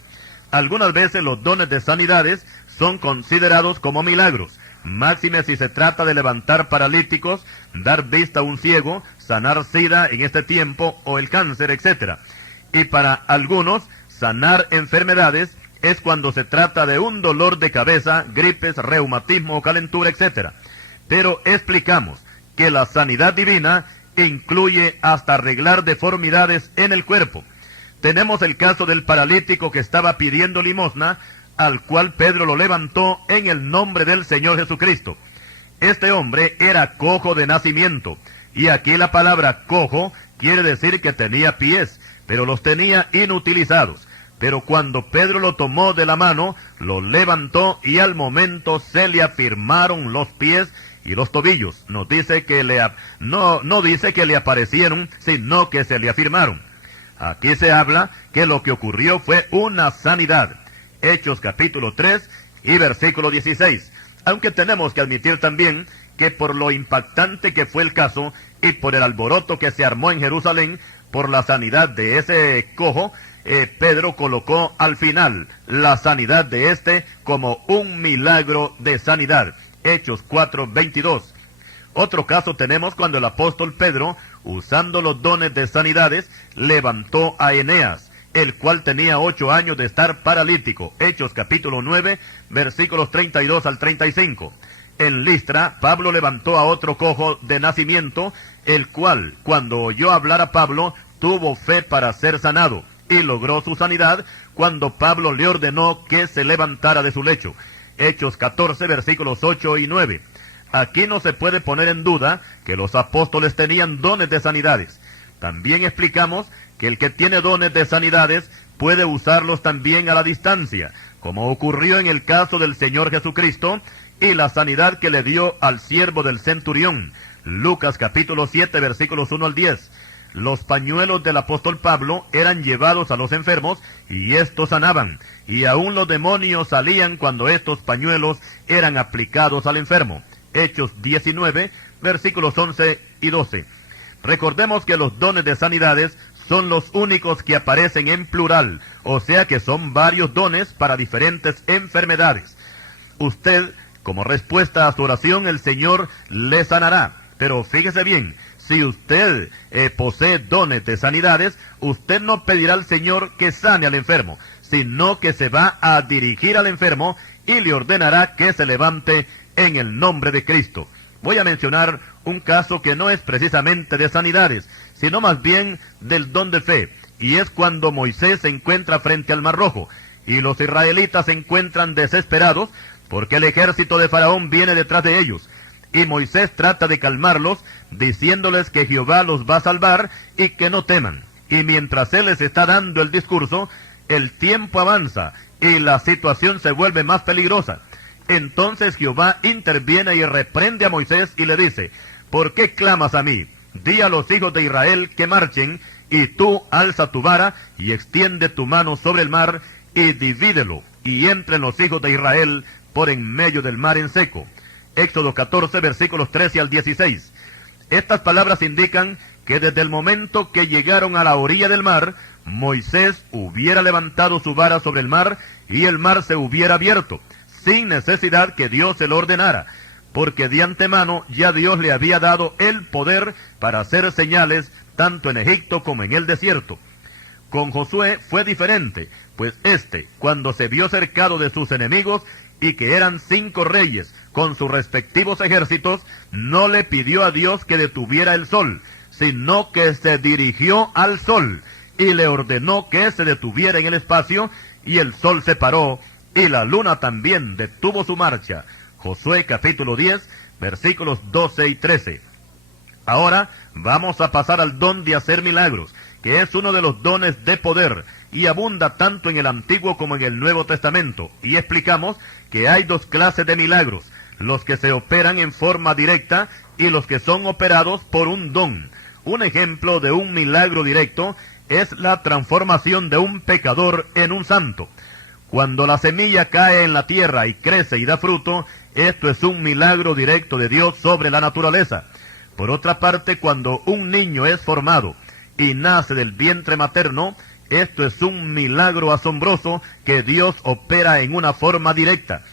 Algunas veces los dones de sanidades son considerados como milagros, máxime si se trata de levantar paralíticos, dar vista a un ciego, sanar sida en este tiempo o el cáncer, etc. Y para algunos, sanar enfermedades es cuando se trata de un dolor de cabeza, gripes, reumatismo o calentura, etc. Pero explicamos que la sanidad divina incluye hasta arreglar deformidades en el cuerpo. Tenemos el caso del paralítico que estaba pidiendo limosna, al cual Pedro lo levantó en el nombre del Señor Jesucristo. Este hombre era cojo de nacimiento, y aquí la palabra cojo quiere decir que tenía pies, pero los tenía inutilizados. Pero cuando Pedro lo tomó de la mano, lo levantó y al momento se le afirmaron los pies y los tobillos. No dice que no dice que le aparecieron, sino que se le afirmaron. Aquí se habla que lo que ocurrió fue una sanidad. Hechos capítulo 3 y versículo 16. Aunque tenemos que admitir también que por lo impactante que fue el caso y por el alboroto que se armó en Jerusalén por la sanidad de ese cojo, Pedro colocó al final la sanidad de este como un milagro de sanidad. Hechos 4:22. Otro caso tenemos cuando el apóstol Pedro, usando los dones de sanidades, levantó a Eneas, el cual tenía 8 años de estar paralítico. Hechos capítulo 9, versículos 32 al 35. En Listra, Pablo levantó a otro cojo de nacimiento, el cual, cuando oyó hablar a Pablo, tuvo fe para ser sanado, y logró su sanidad cuando Pablo le ordenó que se levantara de su lecho. Hechos 14, versículos 8 y 9. Aquí no se puede poner en duda que los apóstoles tenían dones de sanidades. También explicamos que el que tiene dones de sanidades puede usarlos también a la distancia, como ocurrió en el caso del Señor Jesucristo y la sanidad que le dio al siervo del centurión. Lucas capítulo 7, versículos 1 al 10. Los pañuelos del apóstol Pablo eran llevados a los enfermos y estos sanaban, y aún los demonios salían cuando estos pañuelos eran aplicados al enfermo. Hechos 19, versículos 11 y 12. Recordemos que los dones de sanidades son los únicos que aparecen en plural, o sea que son varios dones para diferentes enfermedades. Usted, como respuesta a su oración, el Señor le sanará. Pero fíjese bien, si usted posee dones de sanidades, usted no pedirá al Señor que sane al enfermo, sino que se va a dirigir al enfermo y le ordenará que se levante en el nombre de Cristo. Voy a mencionar un caso que no es precisamente de sanidades, sino más bien del don de fe, y es cuando Moisés se encuentra frente al Mar Rojo, y los israelitas se encuentran desesperados, porque el ejército de Faraón viene detrás de ellos, y Moisés trata de calmarlos, diciéndoles que Jehová los va a salvar, y que no teman. Y mientras él les está dando el discurso, el tiempo avanza, y la situación se vuelve más peligrosa. Entonces Jehová interviene y reprende a Moisés y le dice: ¿por qué clamas a mí? Di a los hijos de Israel que marchen, y tú alza tu vara y extiende tu mano sobre el mar y divídelo, y entren los hijos de Israel por en medio del mar en seco. Éxodo 14, versículos 13 al 16. Estas palabras indican que desde el momento que llegaron a la orilla del mar, Moisés hubiera levantado su vara sobre el mar y el mar se hubiera abierto, sin necesidad que Dios se lo ordenara, porque de antemano ya Dios le había dado el poder para hacer señales tanto en Egipto como en el desierto. Con Josué fue diferente, pues cuando se vio cercado de sus enemigos, y que eran 5 reyes con sus respectivos ejércitos, no le pidió a Dios que detuviera el sol, sino que se dirigió al sol, y le ordenó que se detuviera en el espacio, y el sol se paró, y la luna también detuvo su marcha. Josué capítulo 10, versículos 12 y 13. Ahora vamos a pasar al don de hacer milagros, que es uno de los dones de poder, y abunda tanto en el Antiguo como en el Nuevo Testamento, y explicamos que hay 2 clases de milagros, los que se operan en forma directa y los que son operados por un don. Un ejemplo de un milagro directo es la transformación de un pecador en un santo. Cuando la semilla cae en la tierra y crece y da fruto, esto es un milagro directo de Dios sobre la naturaleza. Por otra parte, cuando un niño es formado y nace del vientre materno, esto es un milagro asombroso que Dios opera en una forma directa.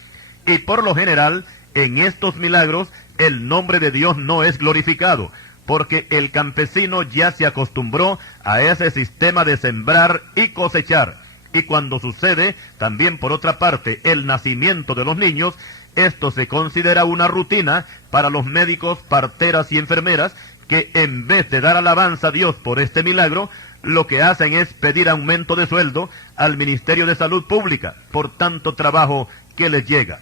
Y por lo general, en estos milagros, el nombre de Dios no es glorificado, porque el campesino ya se acostumbró a ese sistema de sembrar y cosechar. Y cuando sucede, también por otra parte, el nacimiento de los niños, esto se considera una rutina para los médicos, parteras y enfermeras, que en vez de dar alabanza a Dios por este milagro, lo que hacen es pedir aumento de sueldo al Ministerio de Salud Pública por tanto trabajo que les llega.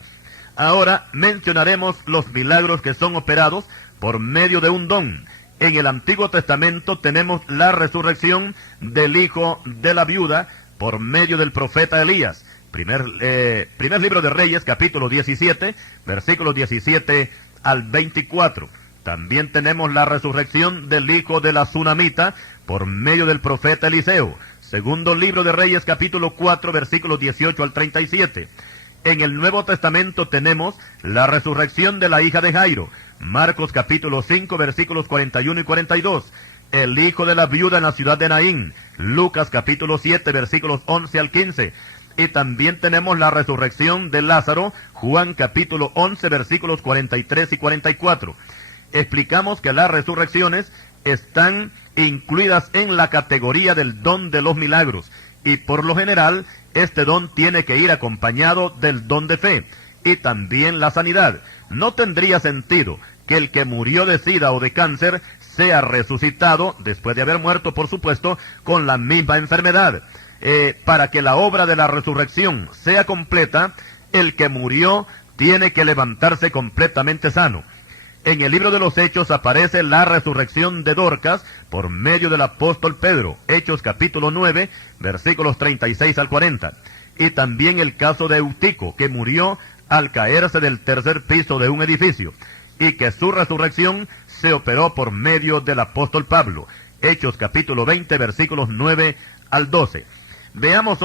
Ahora mencionaremos los milagros que son operados por medio de un don. En el Antiguo Testamento tenemos la resurrección del hijo de la viuda por medio del profeta Elías. Primer libro de Reyes, capítulo 17, versículos 17 al 24. También tenemos la resurrección del hijo de la Sunamita por medio del profeta Eliseo. Segundo libro de Reyes, capítulo 4, versículos 18 al 37. En el Nuevo Testamento tenemos la resurrección de la hija de Jairo. Marcos capítulo 5, versículos 41 y 42. El hijo de la viuda en la ciudad de Naín. Lucas capítulo 7, versículos 11 al 15. Y también tenemos la resurrección de Lázaro. Juan capítulo 11, versículos 43 y 44. Explicamos que las resurrecciones están incluidas en la categoría del don de los milagros, y por lo general este don tiene que ir acompañado del don de fe y también la sanidad. No tendría sentido que el que murió de sida o de cáncer sea resucitado después de haber muerto, por supuesto, con la misma enfermedad. Para que la obra de la resurrección sea completa, el que murió tiene que levantarse completamente sano. En el libro de los Hechos aparece la resurrección de Dorcas por medio del apóstol Pedro, Hechos capítulo 9, versículos 36 al 40. Y también el caso de Eutico, que murió al caerse del 3er piso de un edificio, y que su resurrección se operó por medio del apóstol Pablo, Hechos capítulo 20, versículos 9 al 12. Veamos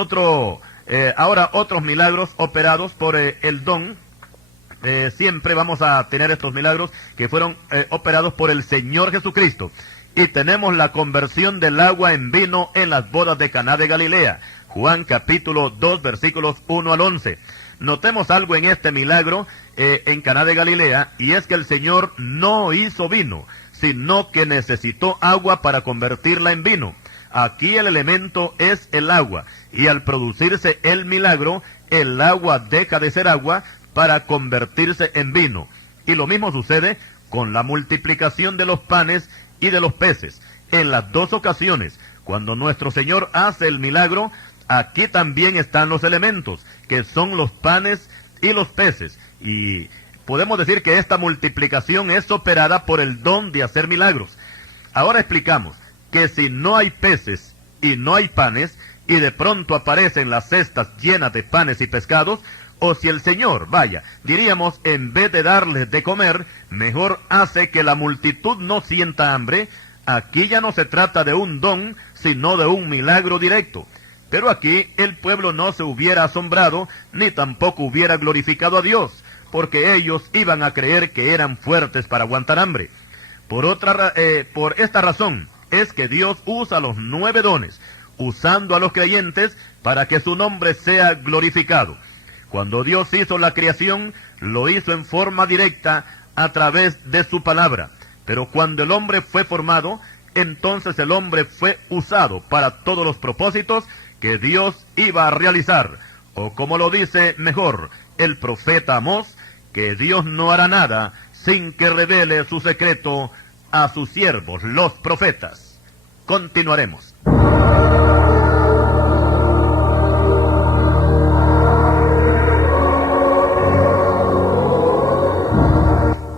ahora otros milagros operados por el don. Siempre vamos a tener estos milagros que fueron operados por el Señor Jesucristo. Y tenemos la conversión del agua en vino en las bodas de Caná de Galilea. Juan capítulo 2, versículos 1 al 11. Notemos algo en este milagro en Caná de Galilea, y es que el Señor no hizo vino, sino que necesitó agua para convertirla en vino. Aquí el elemento es el agua, y al producirse el milagro, el agua deja de ser agua para convertirse en vino. Y lo mismo sucede con la multiplicación de los panes y de los peces. En las 2 ocasiones, cuando nuestro Señor hace el milagro, aquí también están los elementos, que son los panes y los peces. Y podemos decir que esta multiplicación es operada por el don de hacer milagros. Ahora explicamos que si no hay peces y no hay panes, y de pronto aparecen las cestas llenas de panes y pescados, o si el Señor, diríamos, en vez de darles de comer, mejor hace que la multitud no sienta hambre, aquí ya no se trata de un don, sino de un milagro directo. Pero aquí el pueblo no se hubiera asombrado, ni tampoco hubiera glorificado a Dios, porque ellos iban a creer que eran fuertes para aguantar hambre. Por esta razón es que Dios usa los 9 dones, usando a los creyentes para que su nombre sea glorificado. Cuando Dios hizo la creación, lo hizo en forma directa a través de su palabra. Pero cuando el hombre fue formado, entonces el hombre fue usado para todos los propósitos que Dios iba a realizar. O como lo dice mejor el profeta Amós, que Dios no hará nada sin que revele su secreto a sus siervos, los profetas. Continuaremos.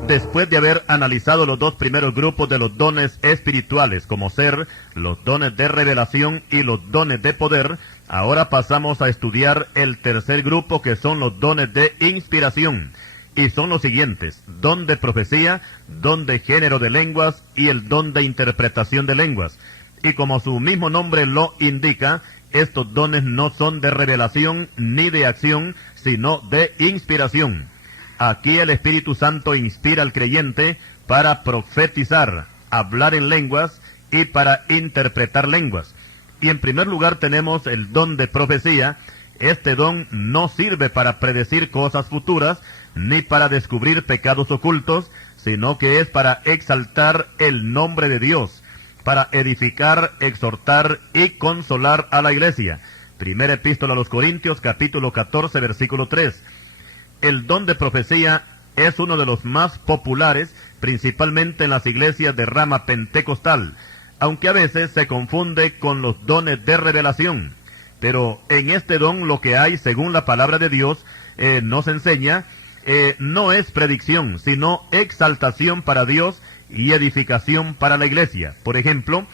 Después de haber analizado los dos primeros grupos de los dones espirituales, como ser los dones de revelación y los dones de poder, ahora pasamos a estudiar el tercer grupo, que son los dones de inspiración. Y son los siguientes: don de profecía, don de género de lenguas y el don de interpretación de lenguas. Y como su mismo nombre lo indica, estos dones no son de revelación ni de acción, sino de inspiración. Aquí el Espíritu Santo inspira al creyente para profetizar, hablar en lenguas y para interpretar lenguas. Y en primer lugar tenemos el don de profecía. Este don no sirve para predecir cosas futuras, ni para descubrir pecados ocultos, sino que es para exaltar el nombre de Dios, para edificar, exhortar y consolar a la iglesia. Primera epístola a los Corintios, capítulo 14, versículo 3. El don de profecía es uno de los más populares, principalmente en las iglesias de rama pentecostal, aunque a veces se confunde con los dones de revelación. Pero en este don lo que hay, según la palabra de Dios, nos enseña, no es predicción, sino exaltación para Dios y edificación para la iglesia. Por ejemplo,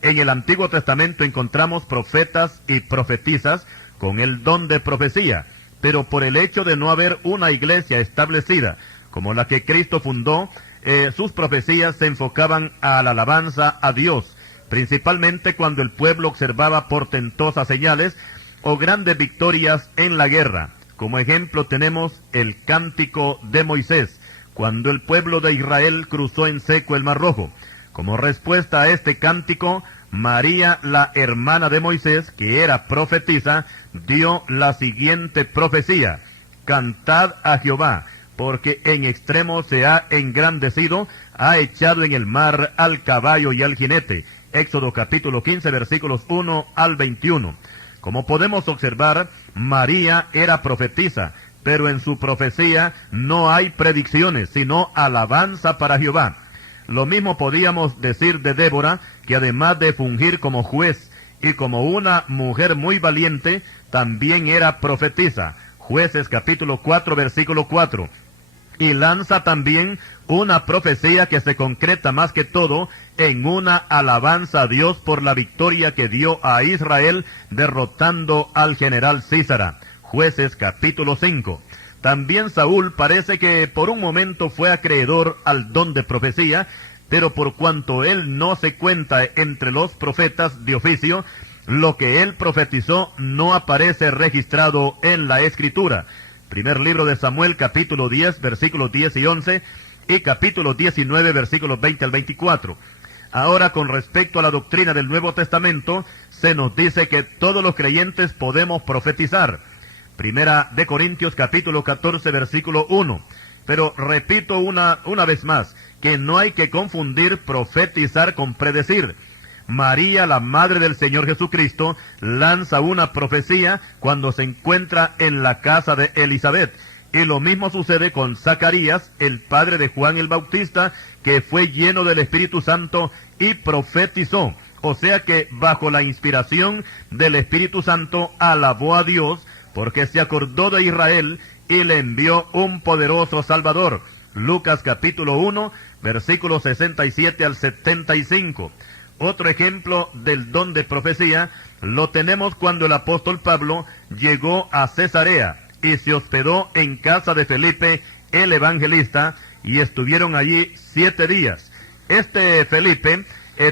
en el Antiguo Testamento encontramos profetas y profetisas con el don de profecía, pero por el hecho de no haber una iglesia establecida como la que Cristo fundó, sus profecías se enfocaban a la alabanza a Dios, principalmente cuando el pueblo observaba portentosas señales o grandes victorias en la guerra. Como ejemplo tenemos el cántico de Moisés, cuando el pueblo de Israel cruzó en seco el Mar Rojo. Como respuesta a este cántico, María, la hermana de Moisés, que era profetisa, dio la siguiente profecía: cantad a Jehová, porque en extremo se ha engrandecido, ha echado en el mar al caballo y al jinete. Éxodo capítulo 15, versículos 1 al 21. Como podemos observar, María era profetisa, pero en su profecía no hay predicciones, sino alabanza para Jehová. Lo mismo podíamos decir de Débora, que además de fungir como juez y como una mujer muy valiente, también era profetisa. Jueces capítulo 4, versículo 4. Y lanza también una profecía que se concreta más que todo en una alabanza a Dios por la victoria que dio a Israel derrotando al general Císara. Jueces capítulo 5. También Saúl parece que por un momento fue acreedor al don de profecía, pero por cuanto él no se cuenta entre los profetas de oficio, lo que él profetizó no aparece registrado en la Escritura. Primer libro de Samuel, capítulo 10, versículos 10 y 11, y capítulo 19, versículos 20 al 24. Ahora, con respecto a la doctrina del Nuevo Testamento, se nos dice que todos los creyentes podemos profetizar. Primera de Corintios, capítulo 14, versículo 1. Pero repito una vez más, que no hay que confundir profetizar con predecir. María, la madre del Señor Jesucristo, lanza una profecía cuando se encuentra en la casa de Elizabeth. Y lo mismo sucede con Zacarías, el padre de Juan el Bautista, que fue lleno del Espíritu Santo y profetizó. O sea que bajo la inspiración del Espíritu Santo alabó a Dios, porque se acordó de Israel y le envió un poderoso Salvador. Lucas capítulo 1, versículos 67 al 75. Otro ejemplo del don de profecía lo tenemos cuando el apóstol Pablo llegó a Cesarea y se hospedó en casa de Felipe el evangelista, y estuvieron allí 7 días. Este Felipe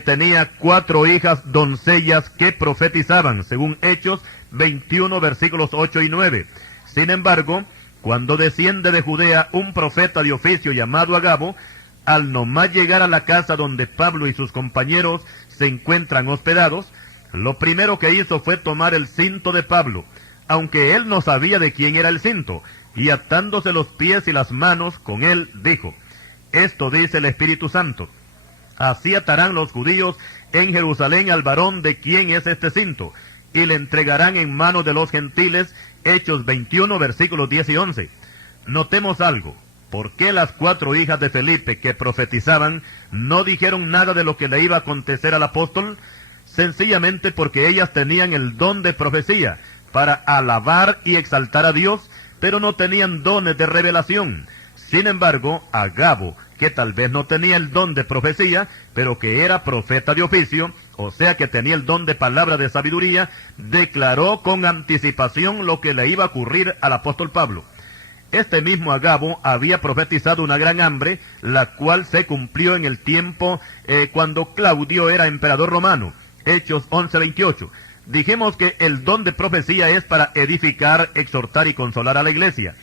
tenía 4 hijas doncellas que profetizaban, según Hechos 21, versículos 8 y 9. Sin embargo, cuando desciende de Judea un profeta de oficio llamado Agabo, al nomás llegar a la casa donde Pablo y sus compañeros se encuentran hospedados, lo primero que hizo fue tomar el cinto de Pablo, aunque él no sabía de quién era el cinto, y atándose los pies y las manos con él, dijo: esto dice el Espíritu Santo: Así atarán los judíos en Jerusalén al varón de quien es este cinto, y le entregarán en manos de los gentiles. Hechos 21, versículos 10 y 11. Notemos algo. ¿Por qué las 4 hijas de Felipe que profetizaban no dijeron nada de lo que le iba a acontecer al apóstol? Sencillamente porque ellas tenían el don de profecía para alabar y exaltar a Dios, pero no tenían dones de revelación. Sin embargo, Agabo, que tal vez no tenía el don de profecía, pero que era profeta de oficio, o sea que tenía el don de palabra de sabiduría, declaró con anticipación lo que le iba a ocurrir al apóstol Pablo. Este mismo Agabo había profetizado una gran hambre, la cual se cumplió en el tiempo cuando Claudio era emperador romano. Hechos 11:28. Dijimos que el don de profecía es para edificar, exhortar y consolar a la iglesia.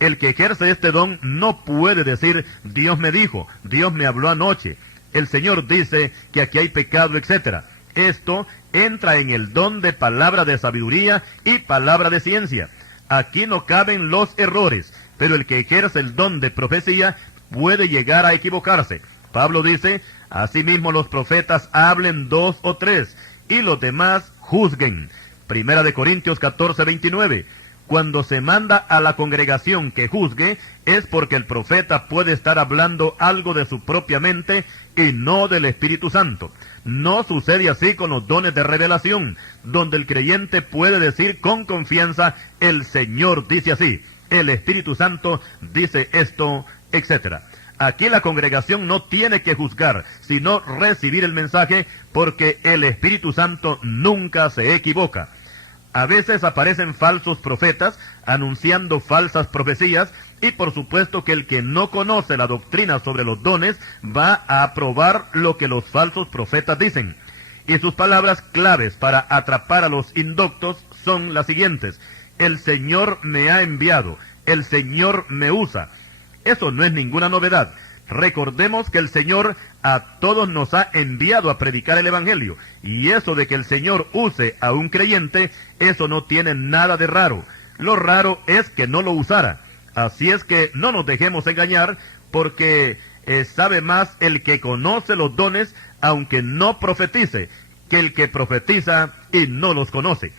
El que ejerce este don no puede decir, Dios me dijo, Dios me habló anoche, el Señor dice que aquí hay pecado, etc. Esto entra en el don de palabra de sabiduría y palabra de ciencia. Aquí no caben los errores, pero el que ejerce el don de profecía puede llegar a equivocarse. Pablo dice, asimismo los profetas hablen 2 o 3, y los demás juzguen. Primera de Corintios 14:29. Cuando se manda a la congregación que juzgue, es porque el profeta puede estar hablando algo de su propia mente y no del Espíritu Santo. No sucede así con los dones de revelación, donde el creyente puede decir con confianza, el Señor dice así, el Espíritu Santo dice esto, etc. Aquí la congregación no tiene que juzgar, sino recibir el mensaje, porque el Espíritu Santo nunca se equivoca. A veces aparecen falsos profetas anunciando falsas profecías, y por supuesto que el que no conoce la doctrina sobre los dones va a aprobar lo que los falsos profetas dicen. Y sus palabras claves para atrapar a los indoctos son las siguientes: el Señor me ha enviado, el Señor me usa. Eso no es ninguna novedad. Recordemos que el Señor a todos nos ha enviado a predicar el Evangelio, y eso de que el Señor use a un creyente, eso no tiene nada de raro. Lo raro es que no lo usara. Así es que no nos dejemos engañar, porque sabe más el que conoce los dones, aunque no profetice, que el que profetiza y no los conoce.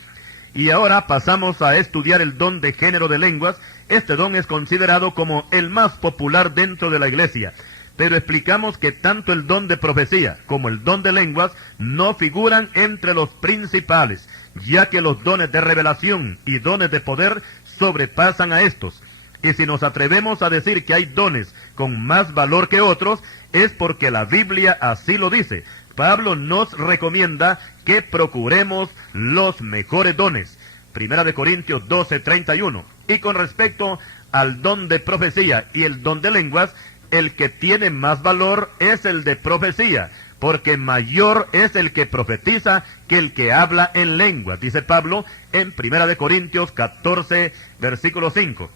Y ahora pasamos a estudiar el don de género de lenguas. Este don es considerado como el más popular dentro de la iglesia, pero explicamos que tanto el don de profecía como el don de lenguas no figuran entre los principales, ya que los dones de revelación y dones de poder sobrepasan a estos. Y si nos atrevemos a decir que hay dones con más valor que otros, es porque la Biblia así lo dice. Pablo nos recomienda que procuremos los mejores dones. Primera de Corintios 12:31. Y con respecto al don de profecía y el don de lenguas, el que tiene más valor es el de profecía, porque mayor es el que profetiza que el que habla en lenguas, dice Pablo en Primera de Corintios 14, versículo 5.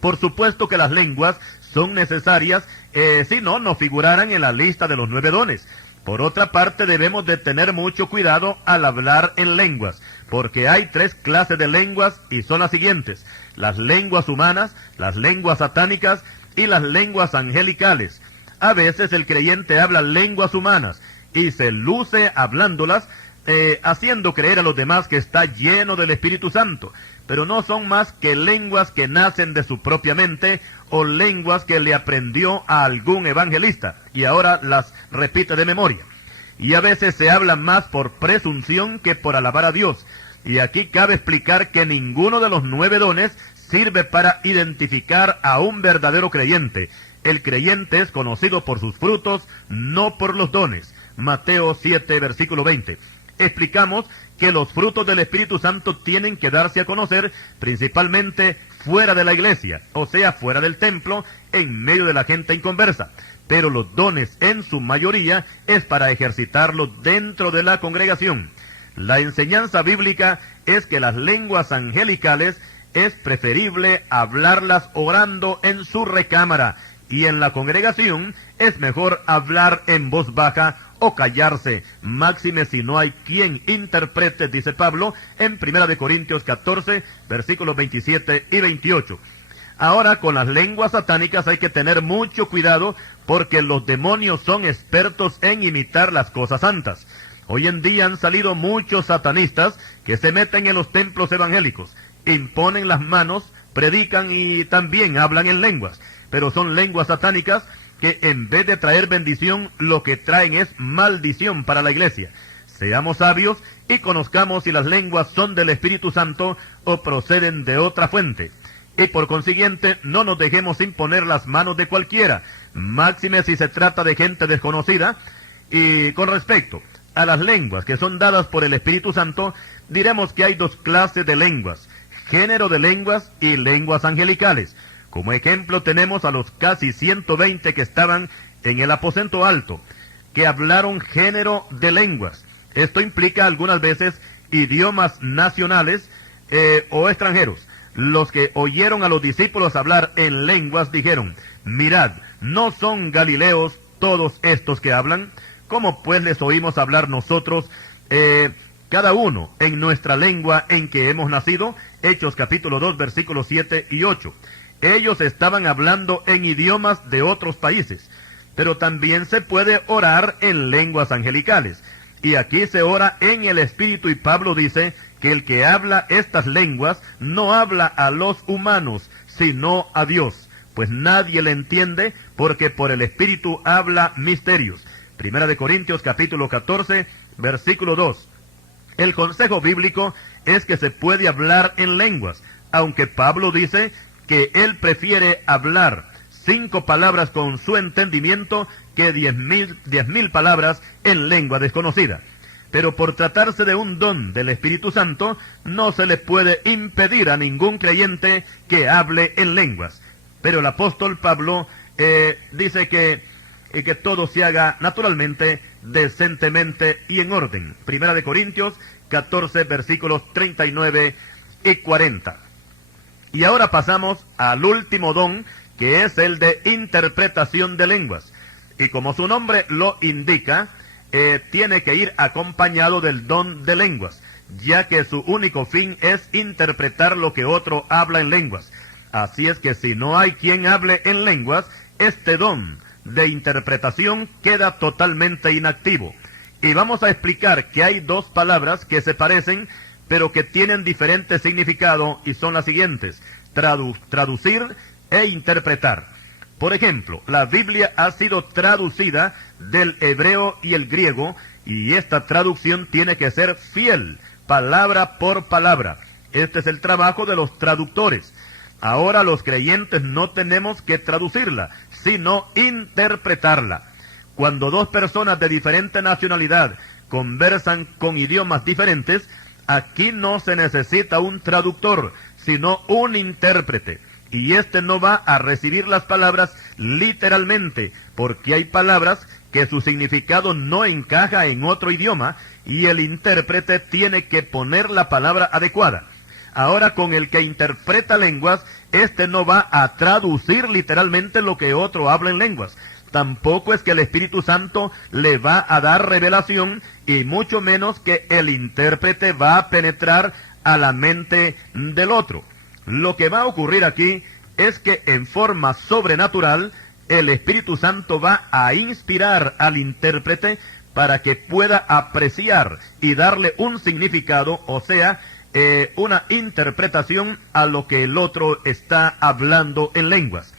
Por supuesto que las lenguas son necesarias, si no, no figuraran en la lista de los 9 dones. Por otra parte, debemos de tener mucho cuidado al hablar en lenguas, porque hay 3 clases de lenguas y son las siguientes: las lenguas humanas, las lenguas satánicas y las lenguas angelicales. A veces el creyente habla lenguas humanas y se luce hablándolas, haciendo creer a los demás que está lleno del Espíritu Santo, pero no son más que lenguas que nacen de su propia mente o lenguas que le aprendió a algún evangelista y ahora las repite de memoria. Y a veces se habla más por presunción que por alabar a Dios. Y aquí cabe explicar que ninguno de los 9 dones sirve para identificar a un verdadero creyente. El creyente es conocido por sus frutos, no por los dones. Mateo 7, versículo 20. Explicamos que los frutos del Espíritu Santo tienen que darse a conocer principalmente fuera de la iglesia, o sea, fuera del templo, en medio de la gente inconversa. Pero los dones, en su mayoría, es para ejercitarlos dentro de la congregación. La enseñanza bíblica es que las lenguas angelicales es preferible hablarlas orando en su recámara, y en la congregación es mejor hablar en voz baja o callarse, máxime si no hay quien interprete, dice Pablo en 1 Corintios 14, versículos 27 y 28. Ahora, con las lenguas satánicas hay que tener mucho cuidado porque los demonios son expertos en imitar las cosas santas. Hoy en día han salido muchos satanistas que se meten en los templos evangélicos, imponen las manos, predican y también hablan en lenguas, pero son lenguas satánicas que en vez de traer bendición, lo que traen es maldición para la iglesia. Seamos sabios y conozcamos si las lenguas son del Espíritu Santo o proceden de otra fuente. Y por consiguiente, no nos dejemos imponer las manos de cualquiera, máxime si se trata de gente desconocida. Y con respecto a las lenguas que son dadas por el Espíritu Santo, diremos que hay dos clases de lenguas: género de lenguas y lenguas angelicales. Como ejemplo tenemos a los casi 120 que estaban en el aposento alto, que hablaron género de lenguas. Esto implica algunas veces idiomas nacionales o extranjeros. Los que oyeron a los discípulos hablar en lenguas dijeron: mirad, ¿no son galileos todos estos que hablan? ¿Cómo pues les oímos hablar nosotros, cada uno en nuestra lengua en que hemos nacido? Hechos capítulo 2, versículos 7 y 8. Ellos estaban hablando en idiomas de otros países, pero también se puede orar en lenguas angelicales. Y aquí se ora en el Espíritu, y Pablo dice que el que habla estas lenguas no habla a los humanos, sino a Dios, pues nadie le entiende, porque por el Espíritu habla misterios. Primera de Corintios capítulo 14, versículo 2. El consejo bíblico es que se puede hablar en lenguas, aunque Pablo dice que él prefiere hablar 5 palabras con su entendimiento que 10,000 palabras en lengua desconocida. Pero por tratarse de un don del Espíritu Santo, no se le puede impedir a ningún creyente que hable en lenguas. Pero el apóstol Pablo dice que todo se haga naturalmente, decentemente y en orden. Primera de Corintios 14, versículos 39 y 40. Y ahora pasamos al último don, que es el de interpretación de lenguas. Y como su nombre lo indica, tiene que ir acompañado del don de lenguas, ya que su único fin es interpretar lo que otro habla en lenguas. Así es que si no hay quien hable en lenguas, este don de interpretación queda totalmente inactivo. Y vamos a explicar que hay dos palabras que se parecen, pero que tienen diferente significado, y son las siguientes: traducir e interpretar. Por ejemplo, la Biblia ha sido traducida del hebreo y el griego, y esta traducción tiene que ser fiel, palabra por palabra. Este es el trabajo de los traductores. Ahora los creyentes no tenemos que traducirla, sino interpretarla. Cuando dos personas de diferente nacionalidad conversan con idiomas diferentes, aquí no se necesita un traductor, sino un intérprete. Y este no va a recibir las palabras literalmente, porque hay palabras que su significado no encaja en otro idioma, y el intérprete tiene que poner la palabra adecuada. Ahora, con el que interpreta lenguas, este no va a traducir literalmente lo que otro habla en lenguas. Tampoco es que el Espíritu Santo le va a dar revelación, y mucho menos que el intérprete va a penetrar a la mente del otro. Lo que va a ocurrir aquí es que en forma sobrenatural el Espíritu Santo va a inspirar al intérprete para que pueda apreciar y darle un significado, o sea, una interpretación a lo que el otro está hablando en lenguas.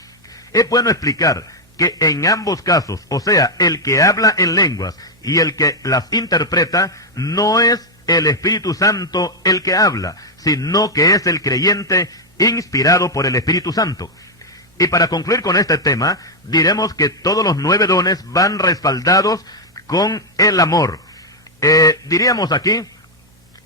Es bueno explicar que en ambos casos, o sea, el que habla en lenguas y el que las interpreta, no es el Espíritu Santo el que habla, sino que es el creyente inspirado por el Espíritu Santo. Y para concluir con este tema, diremos que todos los 9 dones van respaldados con el amor. Diríamos aquí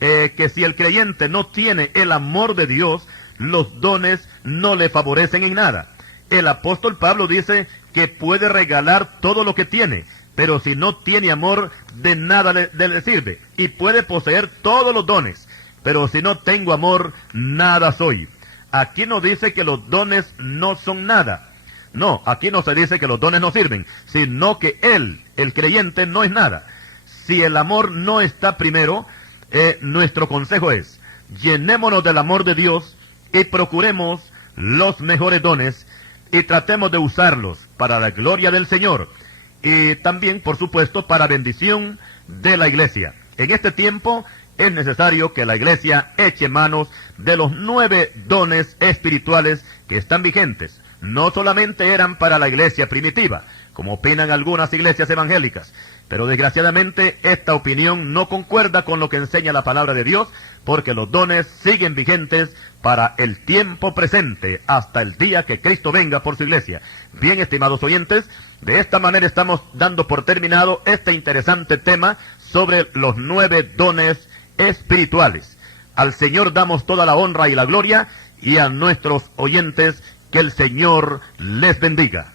que si el creyente no tiene el amor de Dios, los dones no le favorecen en nada. El apóstol Pablo dice que puede regalar todo lo que tiene, pero si no tiene amor, de nada le sirve. Y puede poseer todos los dones, pero si no tengo amor, nada soy. Aquí no dice que los dones no son nada. No, aquí no se dice que los dones no sirven, sino que él, el creyente, no es nada. Si el amor no está primero, nuestro consejo es: llenémonos del amor de Dios y procuremos los mejores dones y tratemos de usarlos para la gloria del Señor y también, por supuesto, para bendición de la iglesia. En este tiempo es necesario que la iglesia eche manos de los 9 dones espirituales que están vigentes. No solamente eran para la iglesia primitiva, como opinan algunas iglesias evangélicas, pero desgraciadamente esta opinión no concuerda con lo que enseña la palabra de Dios, porque los dones siguen vigentes para el tiempo presente, hasta el día que Cristo venga por su iglesia. Bien, estimados oyentes, de esta manera estamos dando por terminado este interesante tema sobre los 9 dones espirituales. Al Señor damos toda la honra y la gloria, y a nuestros oyentes que el Señor les bendiga.